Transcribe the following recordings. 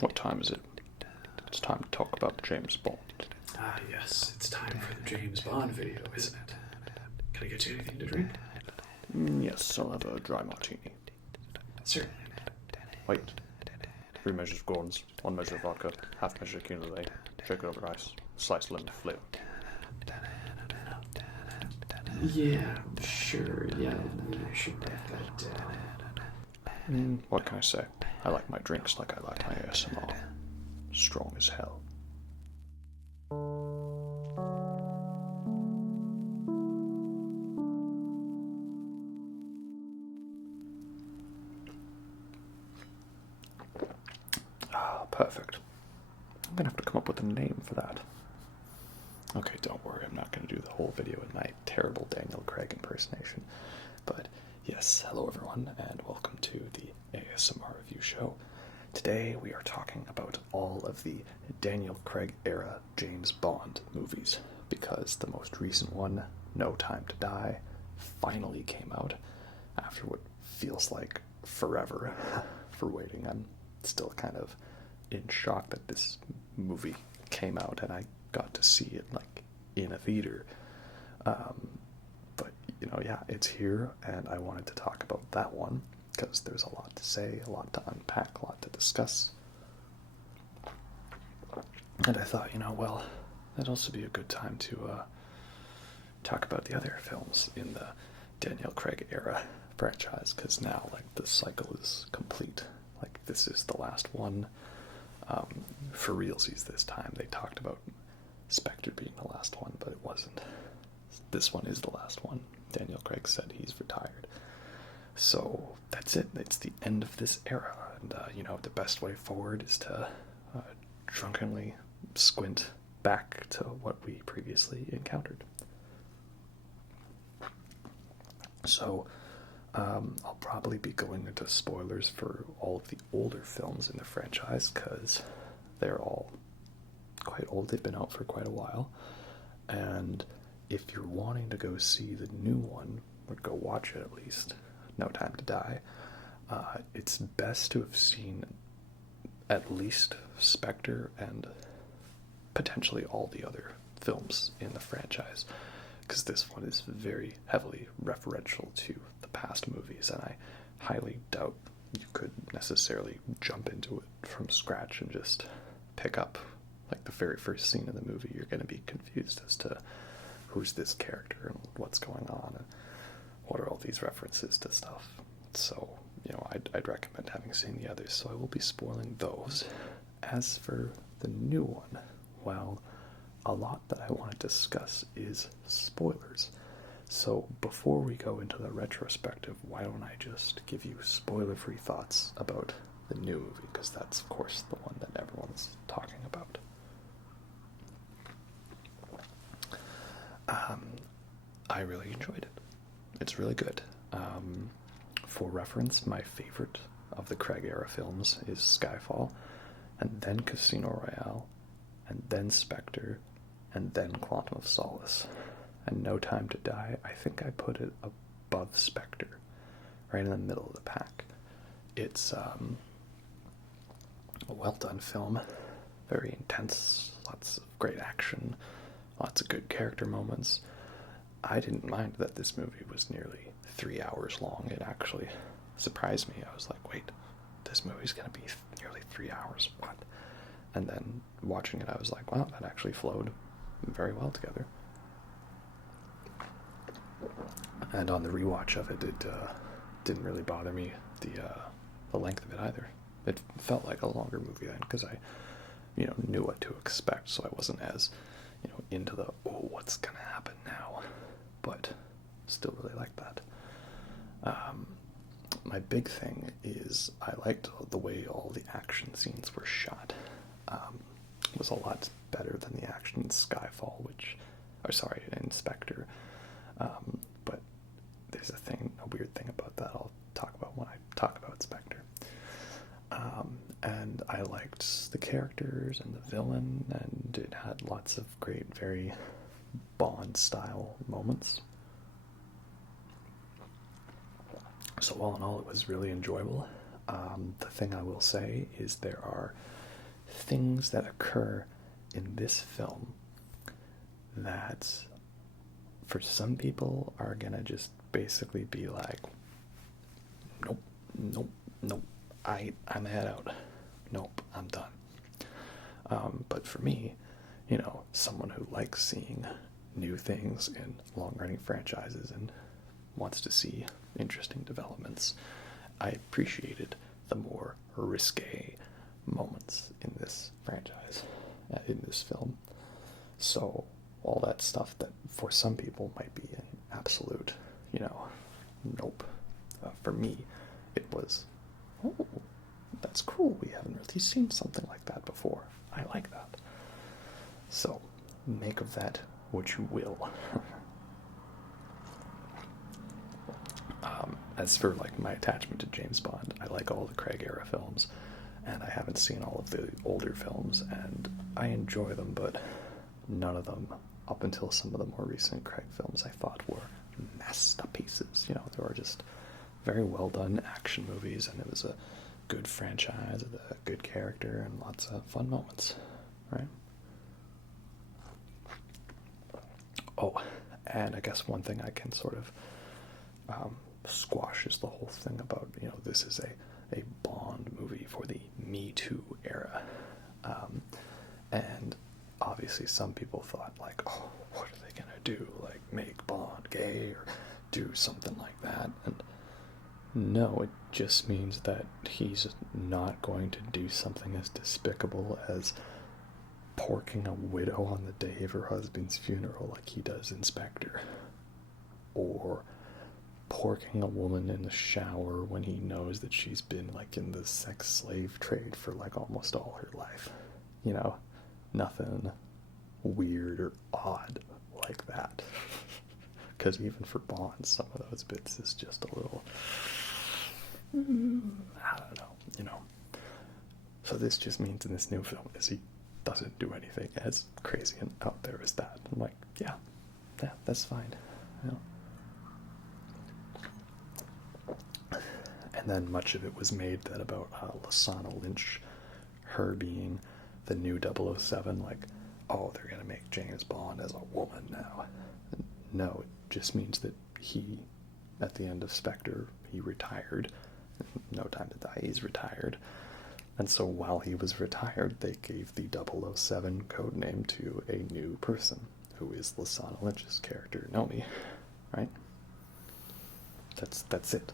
What time is it? It's time to talk about James Bond. Ah, yes, it's time for the James Bond video, isn't it? Can I get you anything to drink? Yes, I'll have a dry martini. Certainly. Wait. 3 measures of Gordon's, 1 measure of vodka, half measure of Kina Lillet, shake it over ice, sliced lemon flavor. Yeah, sure, yeah, I should write that down. What can I say? I like my drinks like I like my ASMR. Strong as hell. Perfect. I'm gonna have to come up with a name for that. Okay, don't worry, I'm not gonna do the whole video in my terrible Daniel Craig impersonation. But yes, hello everyone, and welcome to the ASMR review show. Today we are talking about all of the Daniel Craig era James Bond movies, because the most recent one, No Time to Die, finally came out after what feels like forever for waiting. I'm still kind of in shock that this movie came out and I got to see it like in a theater. But yeah, it's here, and I wanted to talk about that one because there's a lot to say, a lot to unpack, a lot to discuss. And I thought, well, that'd also be a good time to talk about the other films in the Daniel Craig era franchise, because now like the cycle is complete. Like this is the last one. For realsies this time, they talked about Spectre being the last one, but it wasn't. This one is the last one. Daniel Craig said he's retired. So that's it. It's the end of this era. And, the best way forward is to drunkenly squint back to what we previously encountered. So I'll probably be going into spoilers for all of the older films in the franchise because they're all quite old. They've been out for quite a while. And if you're wanting to go see the new one, or go watch it at least, No Time to Die, it's best to have seen at least Spectre and potentially all the other films in the franchise, because this one is very heavily referential to the past movies, and I highly doubt you could necessarily jump into it from scratch and just pick up like the very first scene of the movie. You're going to be confused as to who's this character and what's going on and what are all these references to stuff. So, I'd recommend having seen the others, so I will be spoiling those. As for the new one, well, a lot that I want to discuss is spoilers. So before we go into the retrospective, why don't I just give you spoiler-free thoughts about the new movie, because that's, of course, the one that everyone's talking about. I really enjoyed it. It's really good. For reference, my favorite of the Craig era films is Skyfall, and then Casino Royale, and then Spectre, and then Quantum of Solace. And No Time to Die, I think I put it above Spectre, right in the middle of the pack. It's a well-done film, very intense, lots of great action, lots of good character moments. I didn't mind that this movie was nearly 3 hours long. It actually surprised me. I was like, wait, this movie's going to be nearly 3 hours? What? And then watching it, I was like, wow, that actually flowed very well together. And on the rewatch of it, it didn't really bother me, the length of it either. It felt like a longer movie then, because I, knew what to expect, so I wasn't as, into the, oh, what's going to happen now? But still really like that. My big thing is I liked the way all the action scenes were shot. It was a lot better than the action in Skyfall, in Spectre. But there's a weird thing about that I'll talk about when I talk about Spectre. And I liked the characters and the villain, and it had lots of great, very Bond-style moments. So all in all, it was really enjoyable. The thing I will say is there are things that occur in this film that for some people are gonna just basically be like, nope, nope, nope, I'm head out, nope, I'm done. But for me, someone who likes seeing new things in long-running franchises and wants to see interesting developments, I appreciated the more risque moments in this franchise, in this film. So all that stuff that for some people might be an absolute, nope. For me, it was, oh, that's cool. We haven't really seen something like that before. I like that. So make of that what you will. As for my attachment to James Bond, I like all the Craig era films, and I haven't seen all of the older films, and I enjoy them, but none of them, up until some of the more recent Craig films, I thought were masterpieces. They were just very well done action movies, and it was a good franchise with a good character and lots of fun moments, right? Oh, and I guess one thing I can sort of squash is the whole thing about, this is a Bond movie for the Me Too era. And obviously some people thought, oh, what are they going to do? Make Bond gay or do something like that? And no, it just means that he's not going to do something as despicable as porking a widow on the day of her husband's funeral like he does in Spectre. Or porking a woman in the shower when he knows that she's been in the sex slave trade for almost all her life. Nothing weird or odd like that. Because even for Bond, some of those bits is just a little, I don't know. So this just means in this new film is he doesn't do anything as crazy and out there as that. I'm like, yeah, that's fine. And then much of it was made that about Lashana Lynch, her being the new 007, oh, they're going to make James Bond as a woman now. No, it just means that he, at the end of Spectre, he retired. No Time to Die, he's retired. And so while he was retired, they gave the 007 code name to a new person, who is Lashana Lynch's character, Nomi, right? That's it.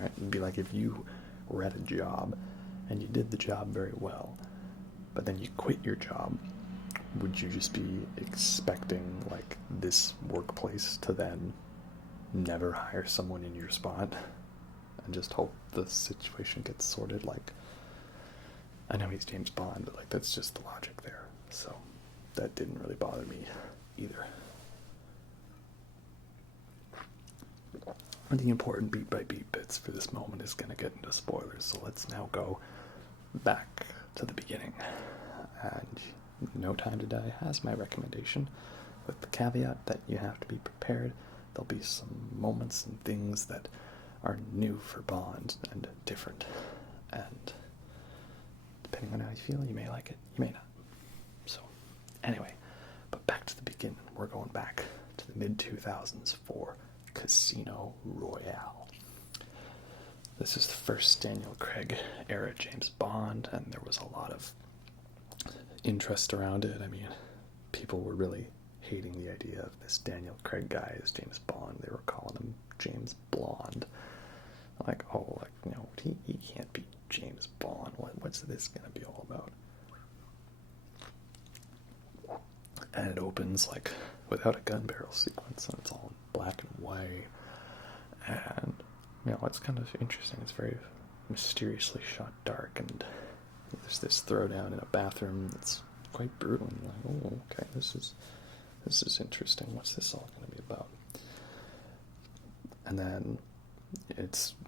Right? It'd be like if you were at a job and you did the job very well, but then you quit your job, would you just be expecting this workplace to then never hire someone in your spot and just hope the situation gets sorted? I know he's James Bond, but that's just the logic there. So that didn't really bother me either. The important beat by beat bits for this moment is going to get into spoilers, so let's now go back to the beginning. And No Time to Die has my recommendation, with the caveat that you have to be prepared. There'll be some moments and things that are new for Bond and different, and depending on how you feel, you may like it, you may not. So anyway, but back to the beginning. We're going back to the mid-2000s for Casino Royale. This is the first Daniel Craig era James Bond, and there was a lot of interest around it. I mean, people were really hating the idea of this Daniel Craig guy as James Bond. They were calling him James Blonde. He can't be James Bond. What's this going to be all about? And it opens without a gun barrel sequence, and it's all in black and white. And it's kind of interesting. It's very mysteriously shot dark, and there's this throwdown in a bathroom that's quite brutal. And you're like, oh, okay, this is interesting. What's this all going to be about? And then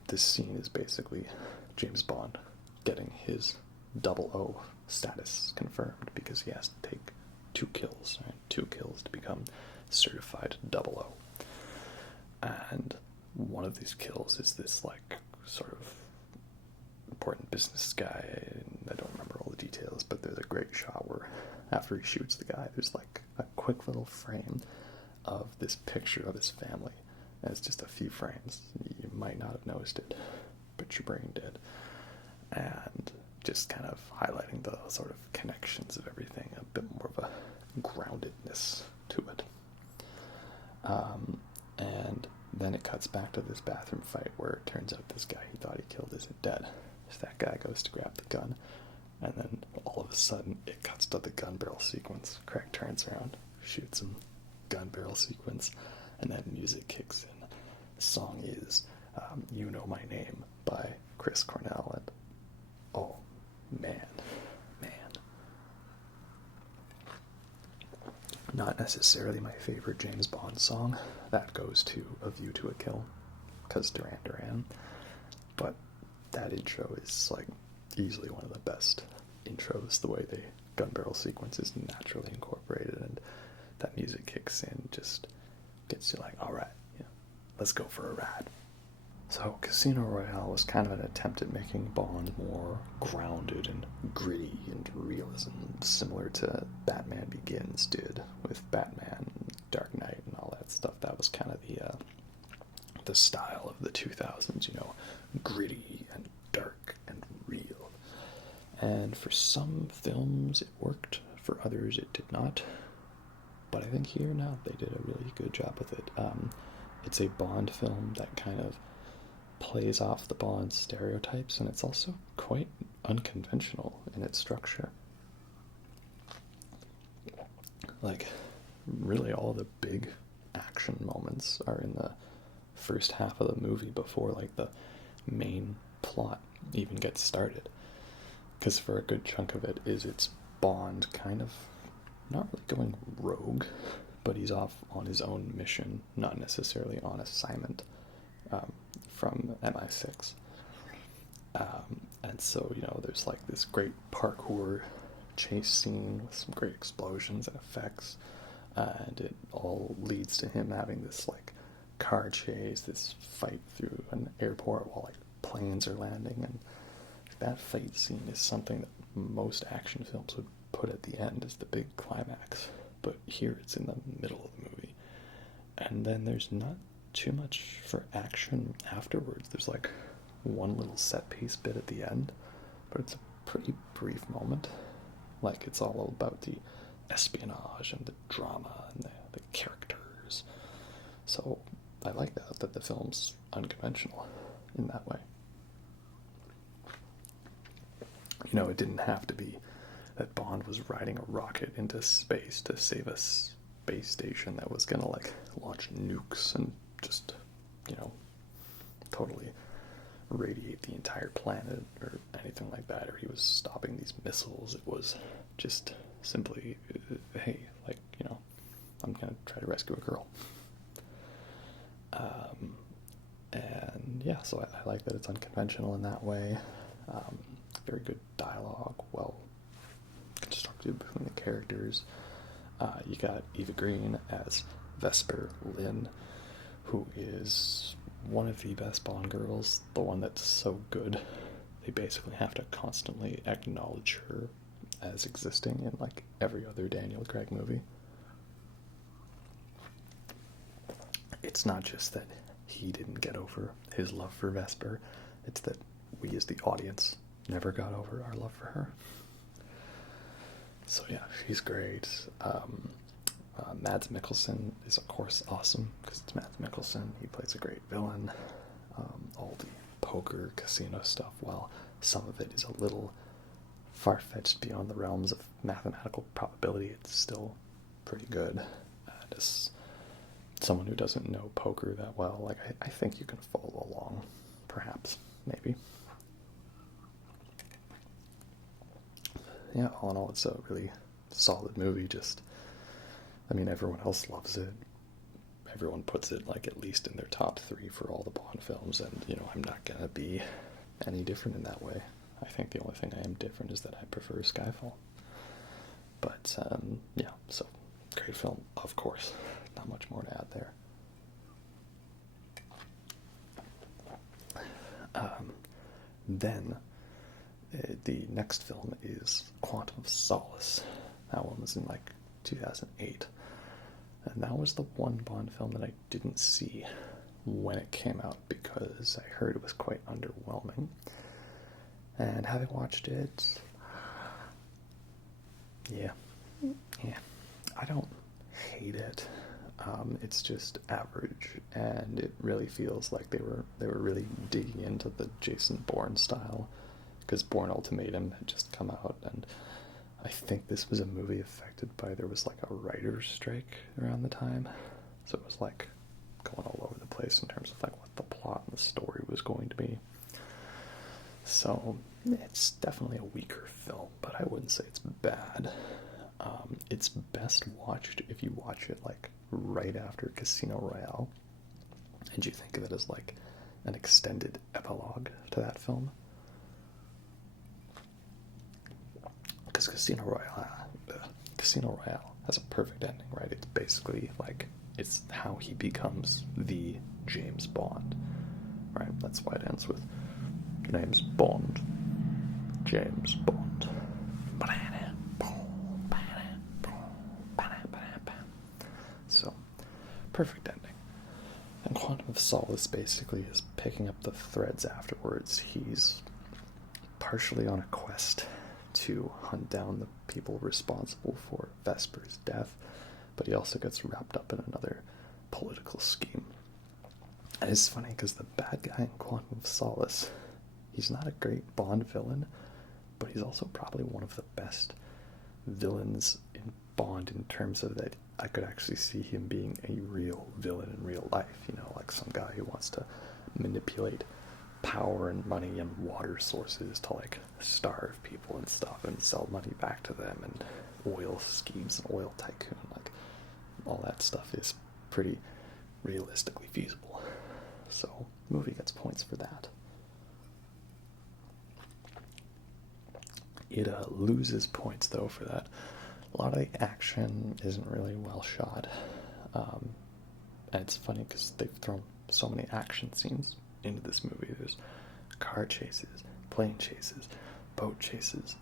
this scene is basically James Bond getting his 00 status confirmed because he has to take 2 kills, right? 2 kills to become certified 00. And one of these kills is this sort of important business guy. I don't remember all the details, but there's a great shot where after he shoots the guy, there's like a quick little frame of this picture of his family. And it's just a few frames. You might not have noticed it, but your brain did. And just kind of highlighting the sort of connections of everything, a bit more of a groundedness to it. And then it cuts back to this bathroom fight where it turns out this guy he thought he killed isn't dead. So that guy goes to grab the gun, and then all of a sudden it cuts to the gun barrel sequence. Craig turns around, shoots him, gun barrel sequence, and then music kicks in. The song is You Know My Name by Chris Cornell, and oh man. Not necessarily my favorite James Bond song. That goes to A View to a Kill, because Duran Duran. But that intro is like easily one of the best intros. The way the gun barrel sequence is naturally incorporated, and that music kicks in, just gets you like, all right, let's go for a ride. So Casino Royale was kind of an attempt at making Bond more grounded and gritty and realism, similar to Batman Begins did with Batman, Dark Knight, and all that stuff. That was kind of the style of the 2000s, gritty and dark and real. And for some films it worked, for others it did not. But I think here now they did a really good job with it. It's a Bond film that kind of plays off the Bond stereotypes, and it's also quite unconventional in its structure. Like, really all the big action moments are in the first half of the movie before, like, the main plot even gets started. Because for a good chunk of it it's Bond kind of not really going rogue, but he's off on his own mission, not necessarily on assignment from MI6. And so, there's like this great parkour chase scene with some great explosions and effects, and it all leads to him having this like car chase, this fight through an airport while like planes are landing, and that fight scene is something that most action films would put at the end as the big climax, but here it's in the middle of the movie. And then there's not too much for action afterwards. There's like one little set piece bit at the end, but it's a pretty brief moment. Like, it's all about the espionage and the drama and the characters. So I like that the film's unconventional in that way. It didn't have to be that Bond was riding a rocket into space to save a space station that was gonna like launch nukes and just, totally radiate the entire planet or anything like that, or he was stopping these missiles. It was just simply, hey, like, I'm gonna try to rescue a girl. And yeah, so I like that it's unconventional in that way. Very good dialogue, well constructed between the characters. You got Eva Green as Vesper Lynn, who is one of the best Bond girls, the one that's so good they basically have to constantly acknowledge her as existing in like every other Daniel Craig movie. It's not just that he didn't get over his love for Vesper, it's that we as the audience never got over our love for her. So yeah, she's great. Mads Mikkelsen is of course awesome because it's Mads Mikkelsen. He plays a great villain. All the poker casino stuff, while some of it is a little far-fetched beyond the realms of mathematical probability, it's still pretty good. And as someone who doesn't know poker that well, like I think you can follow along, perhaps, maybe. Yeah, all in all, it's a really solid movie. Everyone else loves it. Everyone puts it like at least in their top 3 for all the Bond films, and I'm not gonna be any different in that way. I think the only thing I am different is that I prefer Skyfall. But yeah, so great film, of course. Not much more to add there. Then The next film is Quantum of Solace. That one was in like 2008. And that was the one Bond film that I didn't see when it came out because I heard it was quite underwhelming. And having watched it, yeah, I don't hate it. It's just average, and it really feels like they were really digging into the Jason Bourne style, because Bourne Ultimatum had just come out, and I think this was a movie affected by, there was like a writer's strike around the time, so it was like going all over the place in terms of like what the plot and the story was going to be. So it's definitely a weaker film, but I wouldn't say it's bad. It's best watched if you watch it like right after Casino Royale, and you think of it as like an extended epilogue to that film. Because Casino Royale has a perfect ending, right? It's basically like, it's how he becomes the James Bond, right? That's why it ends with name's Bond, James Bond. So, perfect ending. And Quantum of Solace basically is picking up the threads afterwards. He's partially on a quest to hunt down the people responsible for Vesper's death, but he also gets wrapped up in another political scheme. And it's funny because the bad guy in Quantum of Solace, he's not a great Bond villain, but he's also probably one of the best villains in Bond in terms of that I could actually see him being a real villain in real life, you know, like some guy who wants to manipulate power and money and water sources to like starve people and stuff and sell money back to them, and oil schemes and oil tycoon, like all that stuff is pretty realistically feasible. So the movie gets points for that. It loses points though for that a lot of the action isn't really well shot, and it's funny because they've thrown so many action scenes into this movie. There's car chases, plane chases, boat chases,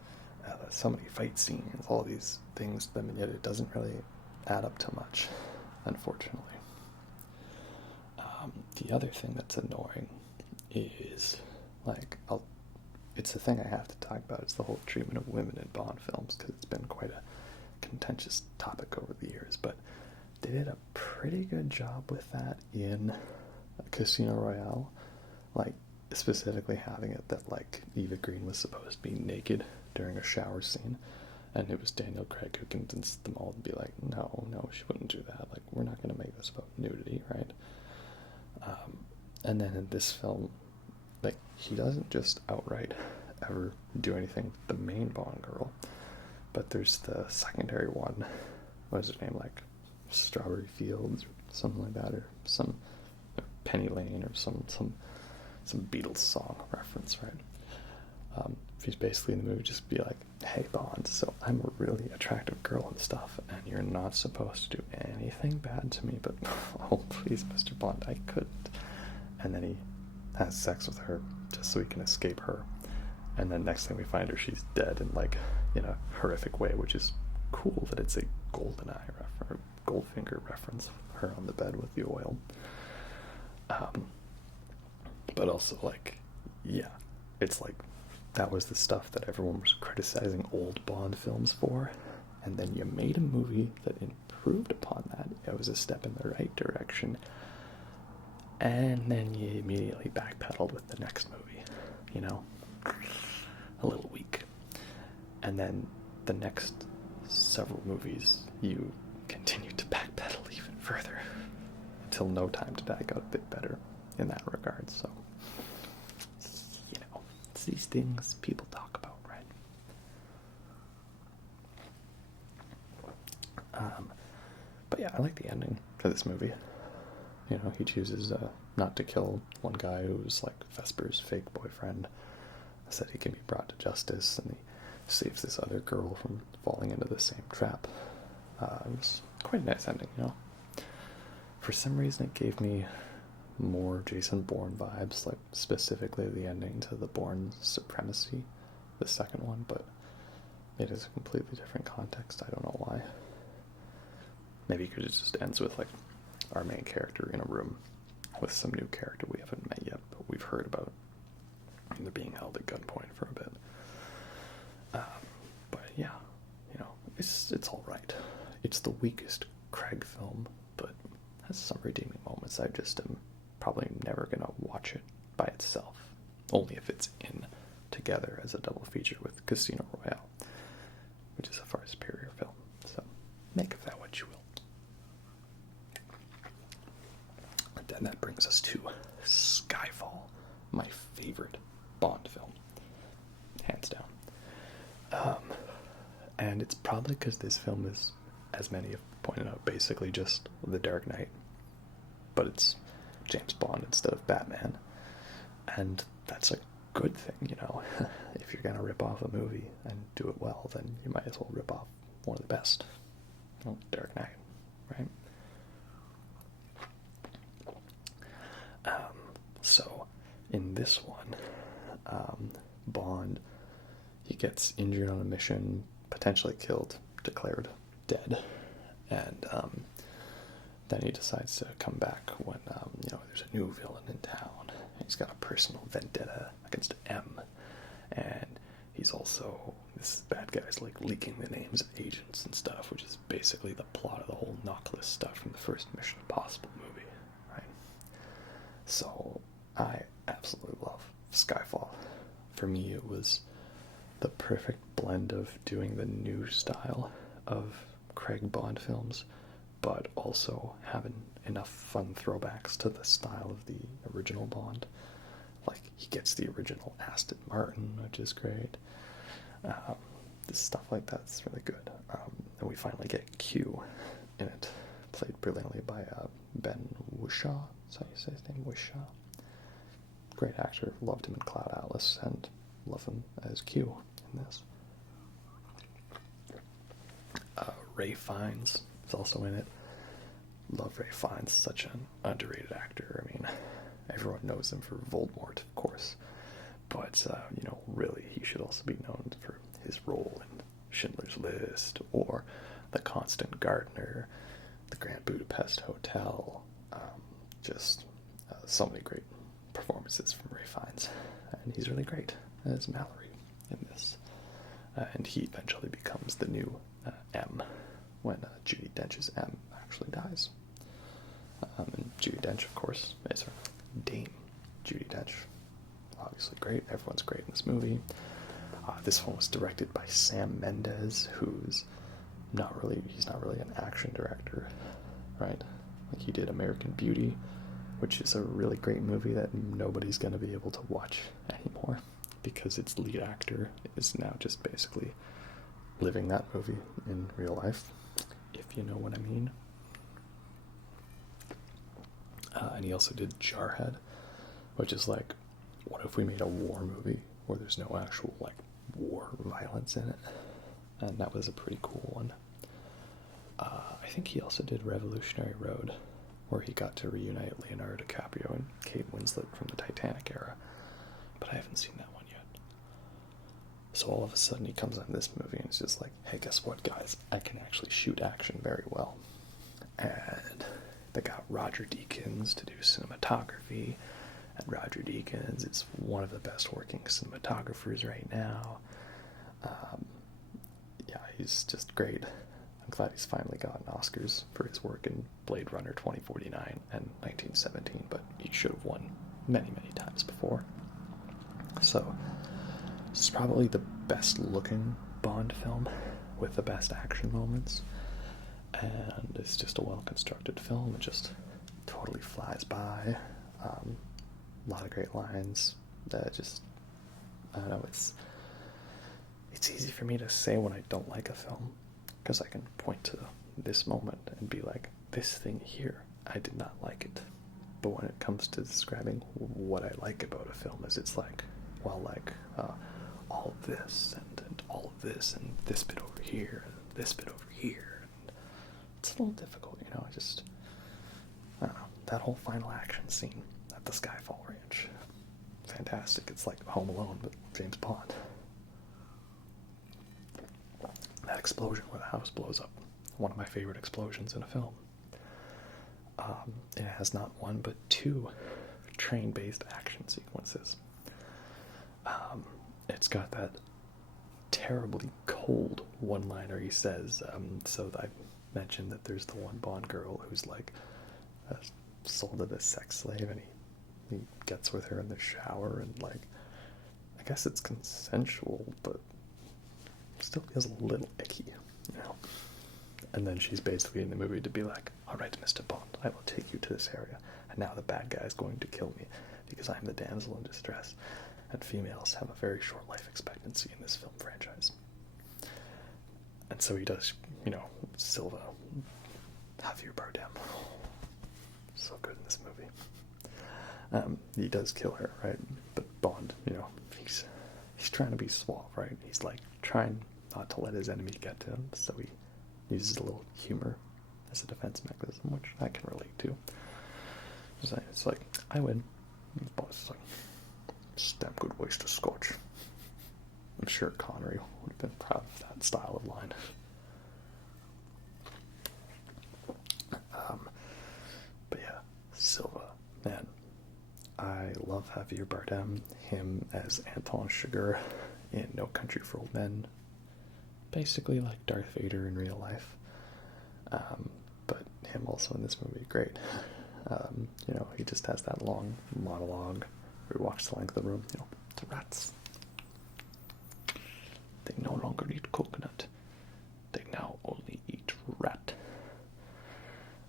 so many fight scenes, all these things, and yet it doesn't really add up to much, unfortunately. The other thing that's annoying is, like, it's the thing I have to talk about. It's the whole treatment of women in Bond films, because it's been quite a contentious topic over the years, but they did a pretty good job with that in Casino Royale, like specifically having it that like Eva Green was supposed to be naked during a shower scene, and it was Daniel Craig who convinced them all to be like, no, she wouldn't do that, like, we're not going to make this about nudity, right? And then in this film, like, he doesn't just outright ever do anything with the main Bond girl, but there's the secondary one. What is her name? Like Strawberry Fields or something like that, or Penny Lane, or some Beatles song reference, right? She's basically in the movie just be like, hey Bond, so I'm a really attractive girl and stuff, and you're not supposed to do anything bad to me, but oh please, Mr. Bond, I couldn't. And then he has sex with her just so he can escape her, and then next thing we find her, she's dead in like, in a horrific way, which is cool that it's a Goldfinger reference, her on the bed with the oil. But also, like, yeah, it's like, that was the stuff that everyone was criticizing old Bond films for, and then you made a movie that improved upon that. It was a step in the right direction, and then you immediately backpedaled with the next movie, you know? A little weak. And then the next several movies, you continue to backpedal even further, until No Time to Die got a bit better in that regard. So, you know, it's these things people talk about, right? But yeah, I like the ending to this movie. You know, he chooses not to kill one guy who's like Vesper's fake boyfriend, said he can be brought to justice, and he saves this other girl from falling into the same trap. It was quite a nice ending, you know. For some reason, it gave me more Jason Bourne vibes, like specifically the ending to the Bourne Supremacy the second one, but it is a completely different context. I don't know why. Maybe because it just ends with like our main character in a room with some new character we haven't met yet, but we've heard about. And they're being held at gunpoint for a bit. But yeah, you know, it's all right. It's the weakest Craig film, but has some redeeming moments. I just am probably never gonna watch it by itself, only if it's in together as a double feature with Casino Royale, which is a far superior film. So make of that what you will. And then that brings us to Skyfall, my favorite Bond film, hands down. And it's probably because this film is, as many have pointed out, basically just The Dark Knight, but it's James Bond instead of Batman, and that's a good thing, you know. If you're gonna rip off a movie and do it well, then you might as well rip off one of the best. Well, Dark Knight, right? So in this one, Bond, he gets injured on a mission, potentially killed, declared dead, and then he decides to come back when you know, there's a new villain in town. He's got a personal vendetta against M, and he's also, this bad guy's like leaking the names of agents and stuff, which is basically the plot of the whole knock list stuff from the first Mission Impossible movie, right? So I absolutely love Skyfall. For me, it was the perfect blend of doing the new style of Craig Bond films, but also having enough fun throwbacks to the style of the original Bond. Like, he gets the original Aston Martin, which is great. Stuff like that's really good. And we finally get Q in it, played brilliantly by Ben Whishaw. Is that how you say his name? Whishaw. Great actor. Loved him in Cloud Atlas, and love him as Q in this. Ray Fiennes is also in it. Love Ray Fiennes, such an underrated actor. I mean, everyone knows him for Voldemort, of course, but you know, really, he should also be known for his role in Schindler's List or The Constant Gardener, The Grand Budapest Hotel. Just so many great performances from Ray Fiennes, and he's really great as Mallory in this. And he eventually becomes the new M when Judi Dench's M actually dies. And Judi Dench, of course, is her Dame Judi Dench. Obviously great. Everyone's great in this movie. This one was directed by Sam Mendes, who's he's not really an action director, right? Like, he did American Beauty, which is a really great movie that nobody's going to be able to watch anymore because its lead actor is now just basically living that movie in real life, if you know what I mean. And he also did Jarhead, which is like, what if we made a war movie where there's no actual like war violence in it? And that was a pretty cool one. I think he also did Revolutionary Road, where he got to reunite Leonardo DiCaprio and Kate Winslet from the Titanic era, but I haven't seen that one yet. So all of a sudden he comes on this movie and it's just like, hey, guess what, guys? I can actually shoot action very well. And they got Roger Deakins to do cinematography, and Roger Deakins is one of the best working cinematographers right now. Yeah, he's just great. I'm glad he's finally gotten Oscars for his work in Blade Runner 2049 and 1917, but he should have won many, many times before. So, this is probably the best looking Bond film with the best action moments, and it's just a well-constructed film. It just totally flies by. A lot of great lines that just, I don't know, it's easy for me to say when I don't like a film, because I can point to this moment and be like, this thing here, I did not like it. But when it comes to describing what I like about a film, is it's like, well, like, all of this, and all of this, and this bit over here, and this bit over here. And it's a little difficult, you know. I don't know, that whole final action scene at the Skyfall Ranch, fantastic. It's like Home Alone, but James Bond. explosion where the house blows up. One of my favorite explosions in a film. It has not one but two train-based action sequences. It's got that terribly cold one-liner he says. So I mentioned that there's the one Bond girl who's like sold as a sex slave, and he gets with her in the shower, and like, I guess it's consensual, but still feels a little icky, you know. And then she's basically in the movie to be like, all right, Mr. Bond, I will take you to this area, and now the bad guy is going to kill me because I'm the damsel in distress. And females have a very short life expectancy in this film franchise. And so he does, you know, Silva, Javier Bardem. So good in this movie. He does kill her, right? But Bond, you know, he's trying to be suave, right? He's like trying not to let his enemy get to him, so he uses a little humor as a defense mechanism, which I can relate to. It's like, I win. And the boss is like, it's a damn good waste of scotch. I'm sure Connery would have been proud of that style of line. But yeah, Silva, man, I love Javier Bardem. Him as Anton Chigurh in No Country for Old Men, basically like Darth Vader in real life. But him also in this movie, great. You know, he just has that long monologue where he walks the length of the room. You know, the rats, they no longer eat coconut. They now only eat rat.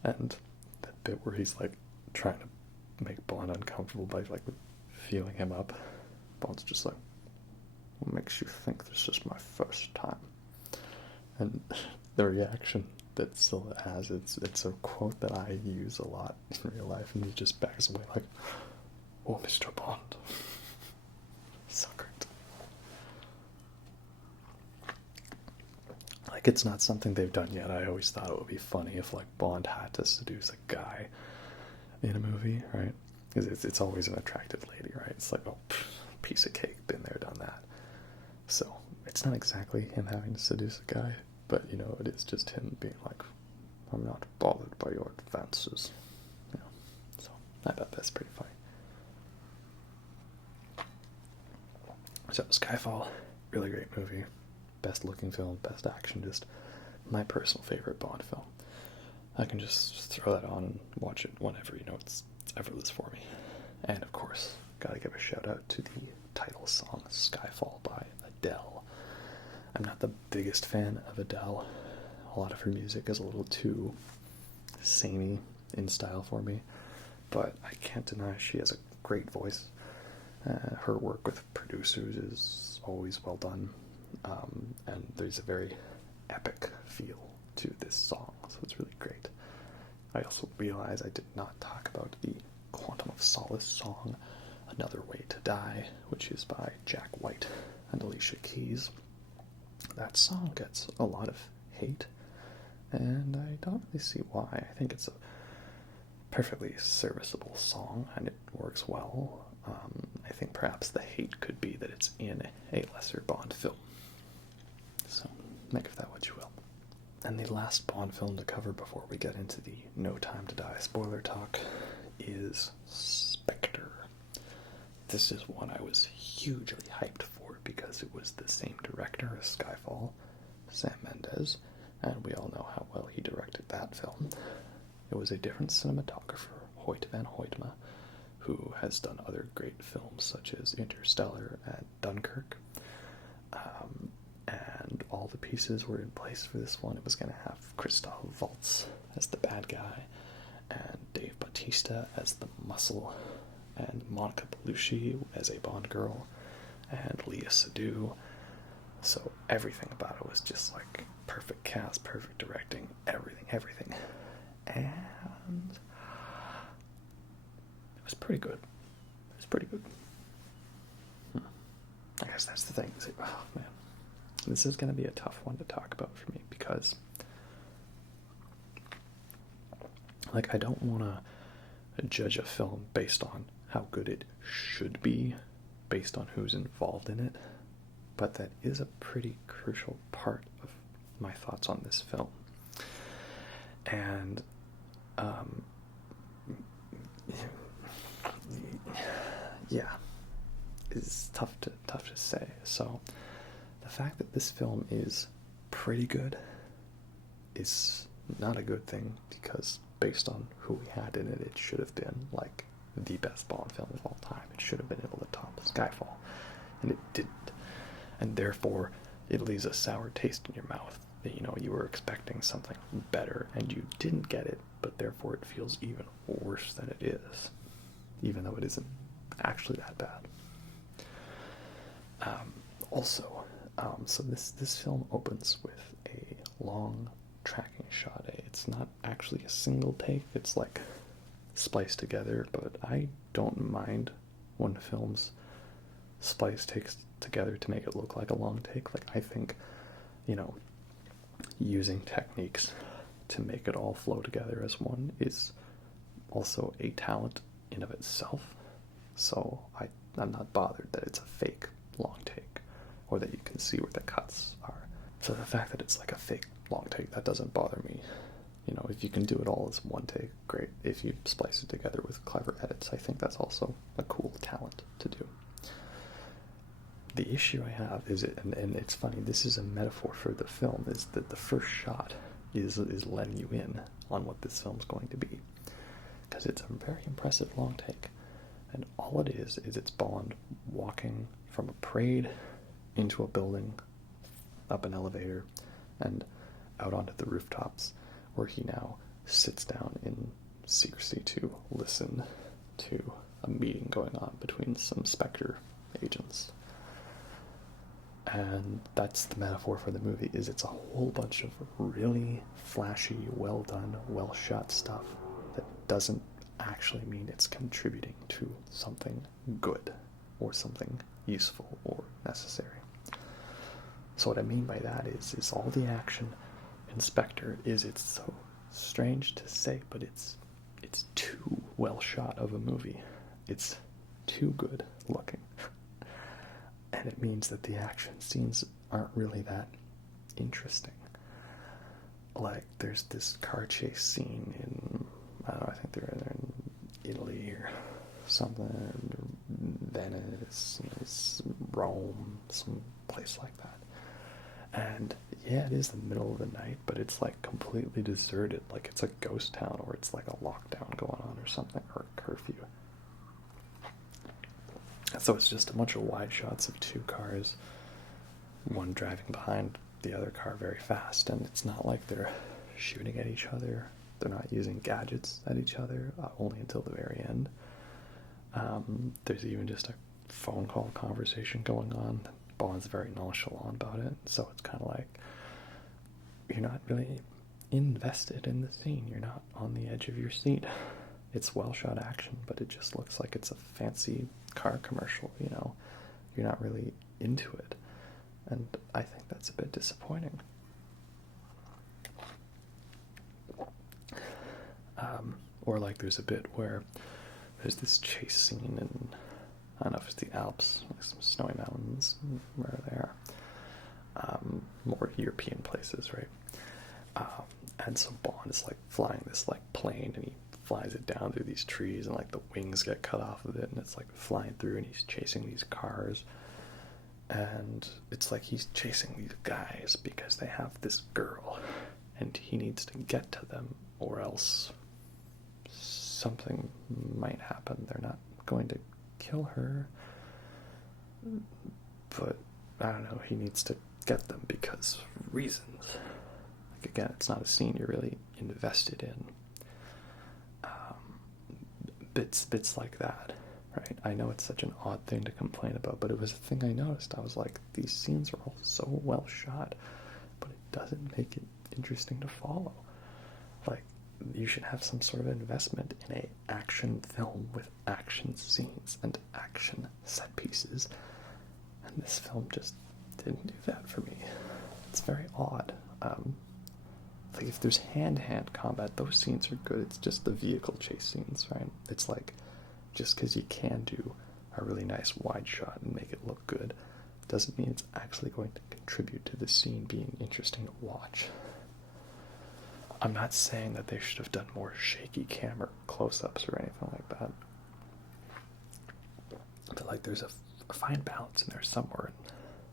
And that bit where he's like trying to make Bond uncomfortable by like feeling him up. Bond's just like, what makes you think this is my first time? And the reaction that Scylla has, it's a quote that I use a lot in real life, and he just backs away like, oh, Mr. Bond. So great. Like, it's not something they've done yet. I always thought it would be funny if, like, Bond had to seduce a guy in a movie, right? Because it's always an attractive lady, right? It's like, oh, piece of cake, been there, done that. So, it's not exactly him having to seduce a guy, but, you know, it is just him being like, I'm not bothered by your advances. You know? So, I thought that's pretty funny. So, Skyfall, really great movie. Best looking film, best action, just my personal favorite Bond film. I can just throw that on and watch it whenever, you know, it's effortless for me. And of course, gotta give a shout out to the title song, Skyfall by Adele. I'm not the biggest fan of Adele. A lot of her music is a little too samey in style for me, but I can't deny she has a great voice. Her work with producers is always well done. And there's a very epic feel to this song, so it's really great. I also realize I did not talk about the Quantum of Solace song, Another Way to Die, which is by Jack White and Alicia Keys. That song gets a lot of hate, and I don't really see why. I think it's a perfectly serviceable song, and it works well. I think perhaps the hate could be that it's in a lesser Bond film. So, make of that what you will. And the last Bond film to cover before we get into the No Time to Die spoiler talk is Spectre. This is one I was hugely hyped for because it was the same director as Skyfall, Sam Mendes, and we all know how well he directed that film. It was a different cinematographer, Hoyt van Hoytema, who has done other great films such as Interstellar and Dunkirk. And all the pieces were in place for this one. It was going to have Christoph Waltz as the bad guy, and Dave Bautista as the muscle, and Monica Bellucci as a Bond girl, and Léa Seydoux. So everything about it was just like perfect cast, perfect directing, everything. And it was pretty good. I guess that's the thing. Oh, man. This is going to be a tough one to talk about for me because, like, I don't want to judge a film based on how good it should be, based on who's involved in it, but that is a pretty crucial part of my thoughts on this film. And yeah, it's tough to say. So the fact that this film is pretty good is not a good thing, because based on who we had in it, it should have been like the best Bond film of all time. It should have been able to top Skyfall, and it didn't. And therefore, it leaves a sour taste in your mouth. That, you know, you were expecting something better, and you didn't get it, but therefore it feels even worse than it is, even though it isn't actually that bad. So this film opens with a long tracking shot. It's not actually a single take, it's like spliced together, but I don't mind when films splice takes together to make it look like a long take. Like, I think, you know, using techniques to make it all flow together as one is also a talent in of itself. So I'm not bothered that it's a fake long take, or that you can see where the cuts are. So the fact that it's like a fake long take, that doesn't bother me. You know, if you can do it all as one take, great. If you splice it together with clever edits, I think that's also a cool talent to do. The issue I have is, and it's funny, this is a metaphor for the film, is that the first shot is letting you in on what this film's going to be. Because it's a very impressive long take. And all it is it's Bond walking from a parade into a building, up an elevator, and out onto the rooftops, where he now sits down in secrecy to listen to a meeting going on between some Spectre agents. And that's the metaphor for the movie, is it's a whole bunch of really flashy, well done, well shot stuff that doesn't actually mean it's contributing to something good or something useful or necessary. So what I mean by that is all the action in Spectre it's so strange to say, but it's too well shot of a movie. It's too good looking. And it means that the action scenes aren't really that interesting. Like, there's this car chase scene in, I don't know, I think they're in Italy or something, Venice, Rome, some place like that. And yeah, it is the middle of the night, but it's like completely deserted, like it's a ghost town, or it's like a lockdown going on or something, or a curfew. So it's just a bunch of wide shots of two cars, one driving behind the other car very fast, and it's not like they're shooting at each other. They're not using gadgets at each other, only until the very end. There's even just a phone call conversation going on. Bond's very nonchalant about it, so it's kind of like you're not really invested in the scene. You're not on the edge of your seat. It's well shot action, but it just looks like it's a fancy car commercial, you know. You're not really into it. And I think that's a bit disappointing. Or like there's a bit where there's this chase scene in, I don't know if it's the Alps, like some snowy mountains, where they are. More European places, right? And so Bond is like flying this like plane, and he flies it down through these trees, and like the wings get cut off of it, and it's like flying through, and he's chasing these cars, and it's like he's chasing these guys because they have this girl, and he needs to get to them, or else something might happen. They're not going to kill her, but I don't know, he needs to get them because reasons. Like, again, it's not a scene you're really invested in. Bits like that, right? I know it's such an odd thing to complain about, but it was a thing I noticed. I was like, these scenes are all so well shot, but it doesn't make it interesting to follow. Like, you should have some sort of investment in a action film with action scenes and action set pieces, and this film just didn't do that for me. It's very odd. Like, if there's hand-to-hand combat, those scenes are good. It's just the vehicle chase scenes, right? It's like, just because you can do a really nice wide shot and make it look good doesn't mean it's actually going to contribute to the scene being interesting to watch. I'm not saying that they should have done more shaky camera close-ups or anything like that. But like there's a fine balance in there somewhere.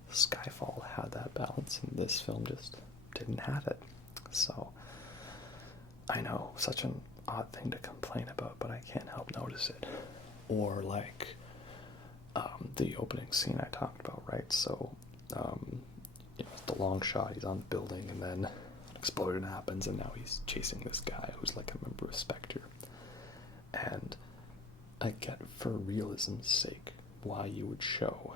And Skyfall had that balance, and this film just didn't have it. So I know, such an odd thing to complain about, but I can't help notice it. Or like the opening scene I talked about, right? So the long shot, he's on the building, and then an explosion happens, and now he's chasing this guy who's like a member of Spectre. And I get, for realism's sake, why you would show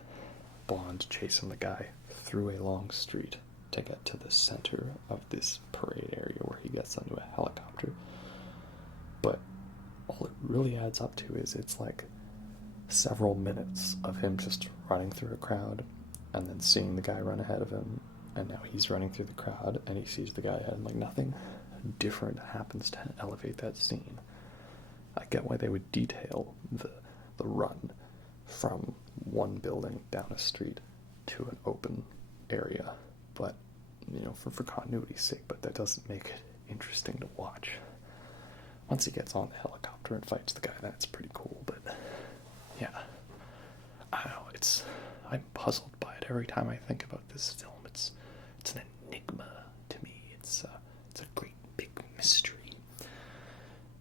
Bond chasing the guy through a long street to get to the center of this parade area where he gets onto a helicopter. But all it really adds up to is it's like several minutes of him just running through a crowd and then seeing the guy run ahead of him, and now he's running through the crowd and he sees the guy ahead, and like nothing different happens to elevate that scene. I get why they would detail the run from one building down a street to an open area, but for continuity's sake, but that doesn't make it interesting to watch. Once he gets on the helicopter and fights the guy, that's pretty cool, but yeah, I don't know, I'm puzzled by it every time I think about this film. It's an enigma to me. It's a great big mystery,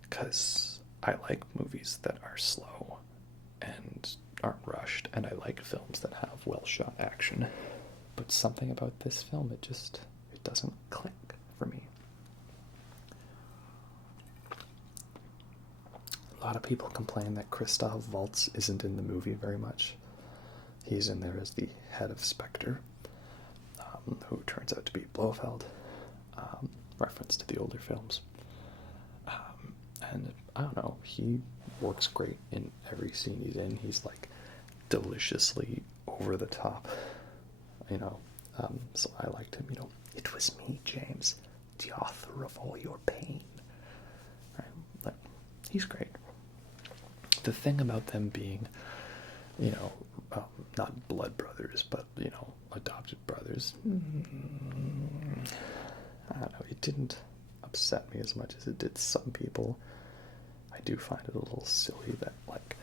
because I like movies that are slow and aren't rushed, and I like films that have well shot action, but something about this film, it doesn't click for me. A lot of people complain that Christoph Waltz isn't in the movie very much. He's in there as the head of Spectre, who turns out to be Blofeld, reference to the older films. And I don't know, he works great in every scene he's in. He's like deliciously over the top, so I liked him. It was me, James, the author of all your pain. Right? But he's great. The thing about them being, not blood brothers, but adopted brothers, I don't know, it didn't upset me as much as it did some people. I do find it a little silly that like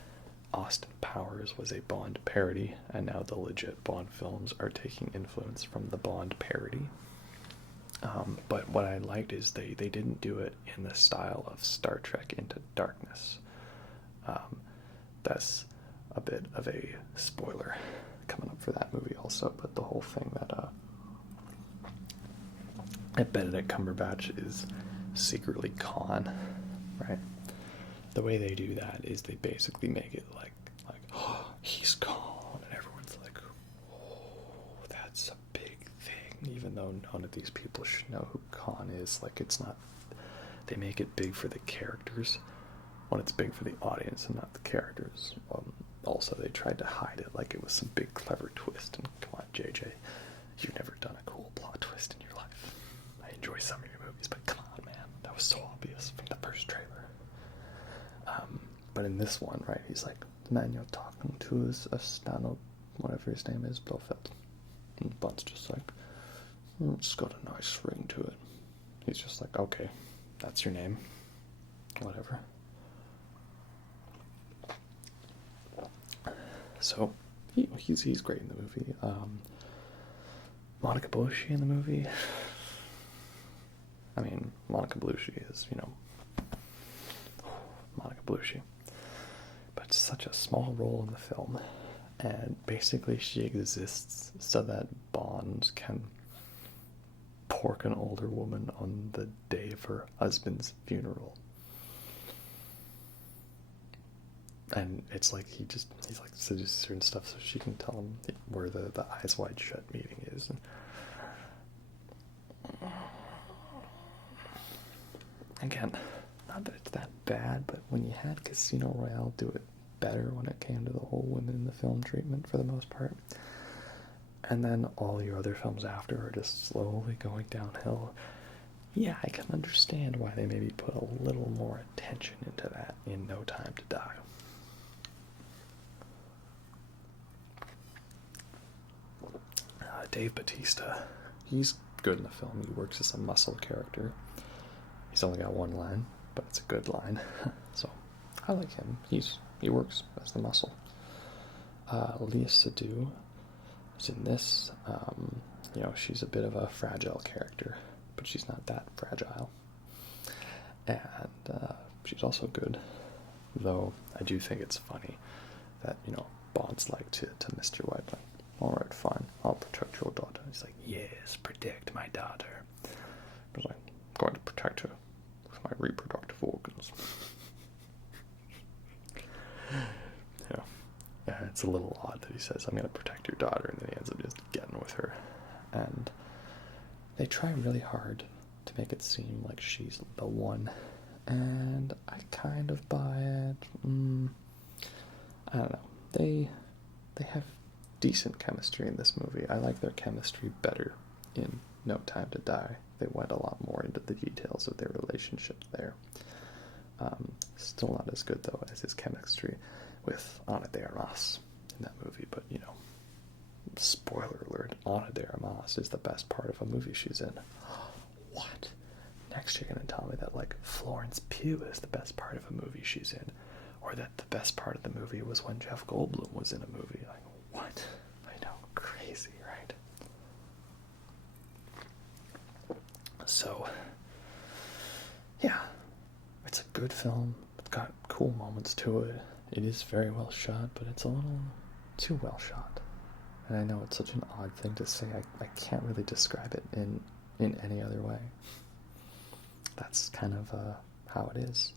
Austin Powers was a Bond parody, and now the legit Bond films are taking influence from the Bond parody. But what I liked is they didn't do it in the style of Star Trek Into Darkness. That's a bit of a spoiler coming up for that movie also, but the whole thing that Benedict Cumberbatch is secretly Khan, right? The way they do that is they basically make it like oh, he's Khan, and everyone's like, oh, that's a big thing, even though none of these people should know who Khan is. Like, it's not, they make it big for the characters when it's big for the audience and not the characters. Also, they tried to hide it like it was some big clever twist, and come on, JJ, you've never done a cool plot twist in your life. I enjoy some of your movies, but come on, man, that was so obvious from the first trailer. But in this one, right, he's like, the man you're talking to is a Stano, whatever his name is, Blofeld. And Bond's just like, it's got a nice ring to it. He's just like, okay, that's your name, whatever. So he's great in the movie. Monica Bellucci in the movie. I mean, Monica Bellucci is, Monica Bellucci. But it's such a small role in the film, and basically she exists so that Bond can pork an older woman on the day of her husband's funeral. And it's like he's like seduces her and stuff so she can tell him where the Eyes Wide Shut meeting is. And again, not that it's that bad, but when you had Casino Royale do it better when it came to the whole women in the film treatment for the most part, and then all your other films after are just slowly going downhill, yeah, I can understand why they maybe put a little more attention into that in No Time to Die. Dave Bautista. He's good in the film. He works as a muscle character. He's only got one line, but it's a good line. So I like him. He works as the muscle. Leah Seydoux is in this. She's a bit of a fragile character, but she's not that fragile. And she's also good, though I do think it's funny that, Bond's like to Mr. White, like, alright, fine, I'll protect your daughter. He's like, yes, protect my daughter. He's like, I'm going to protect her with my reproductive organs. Yeah, it's a little odd that he says, I'm going to protect your daughter, and then he ends up just getting with her. And they try really hard to make it seem like she's the one, and I kind of buy it. I don't know. They have decent chemistry in this movie. I like their chemistry better in No Time to Die. They went a lot more into the details of their relationship there. Still not as good, though, as his chemistry with Ana de Armas in that movie, but, spoiler alert, Ana de Armas is the best part of a movie she's in. What? Next you're going to tell me that, like, Florence Pugh is the best part of a movie she's in, or that the best part of the movie was when Jeff Goldblum was in a movie. Like, what? I know, crazy, right? So, yeah, it's a good film. It's got cool moments to it. It is very well shot, but it's a little too well shot. And I know it's such an odd thing to say. I can't really describe it in any other way. That's kind of how it is.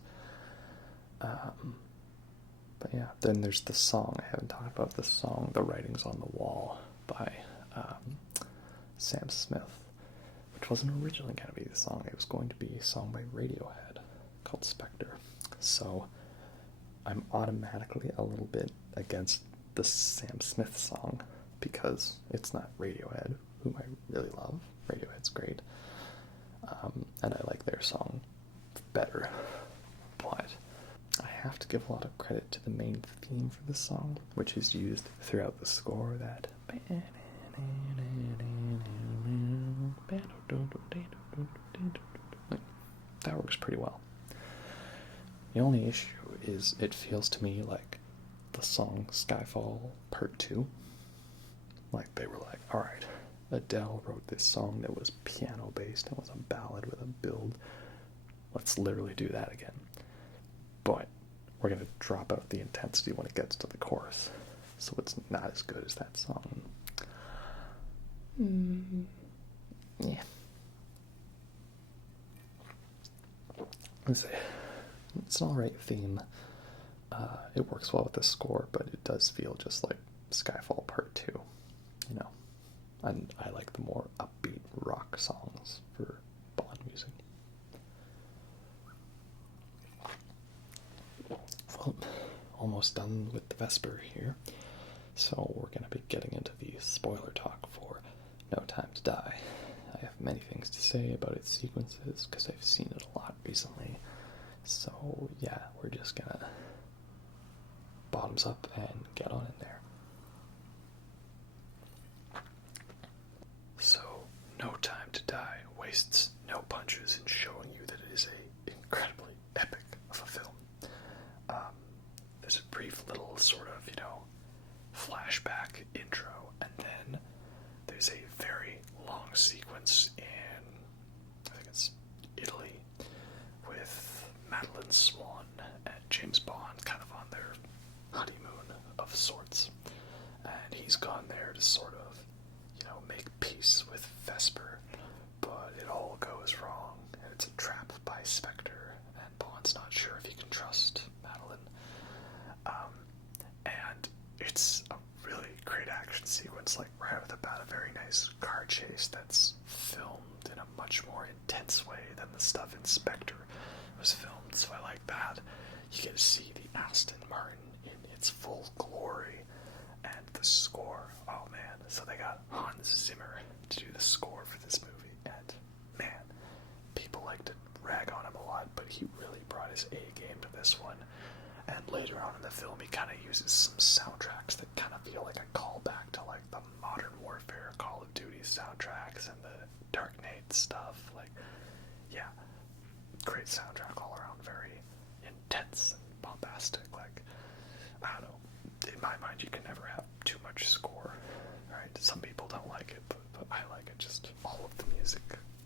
But yeah, then there's the song. I haven't talked about the song, The Writings on the Wall, by Sam Smith, which wasn't originally going to be the song. It was going to be a song by Radiohead called Spectre. So I'm automatically a little bit against the Sam Smith song because it's not Radiohead, whom I really love. Radiohead's great. And I like their song better. But I have to give a lot of credit to the main theme for this song, which is used throughout the score. That works pretty well. The only issue is it feels to me like the song Skyfall Part 2. Like they were like, alright, Adele wrote this song that was piano based and was a ballad with a build. Let's literally do that again. But we're going to drop out the intensity when it gets to the chorus. So it's not as good as that song. Yeah. It's an alright theme. It works well with the score, but it does feel just like Skyfall Part 2. And I like the more upbeat rock songs for Bond music. Well, almost done with the Vesper here. So we're going to be getting into the spoiler talk for No Time to Die. I have many things to say about its sequences because I've seen it a lot recently. So yeah, we're just going to bottoms up and get on in there. So, No Time to Die wastes no punches in showing you that it is a incredibly epic of a film. There's a brief little sort of, flashback intro, and then there's a very long sequence in, I think it's Italy, with Madeline Swan and James Bond kind of on their honeymoon of sorts. And he's gone there to sort of, make peace with Vesper, but it all goes wrong, and it's a trap by Spectre, and Bond's not sure if he can trust Madeline. And it's a really great action sequence, like right off the bat, a very nice car chase that's filmed in a much more intense way than the stuff in Spectre was filmed, so I like that. You get to see the Aston Martin in its full glory, and the score, oh man, so they got Hans Zimmer to do the score for this movie, and man, people like to rag on him a lot, but he really brought his A game to this one. And later on in the film, he kind of uses some soundtracks that kind of feel like a callback to like the Modern Warfare Call of Duty stuff. Like, yeah, great soundtrack all around, very intense and bombastic. Like, I don't know, in my mind you can never have too much score, right? Some people don't like it, but I like it, just all of the music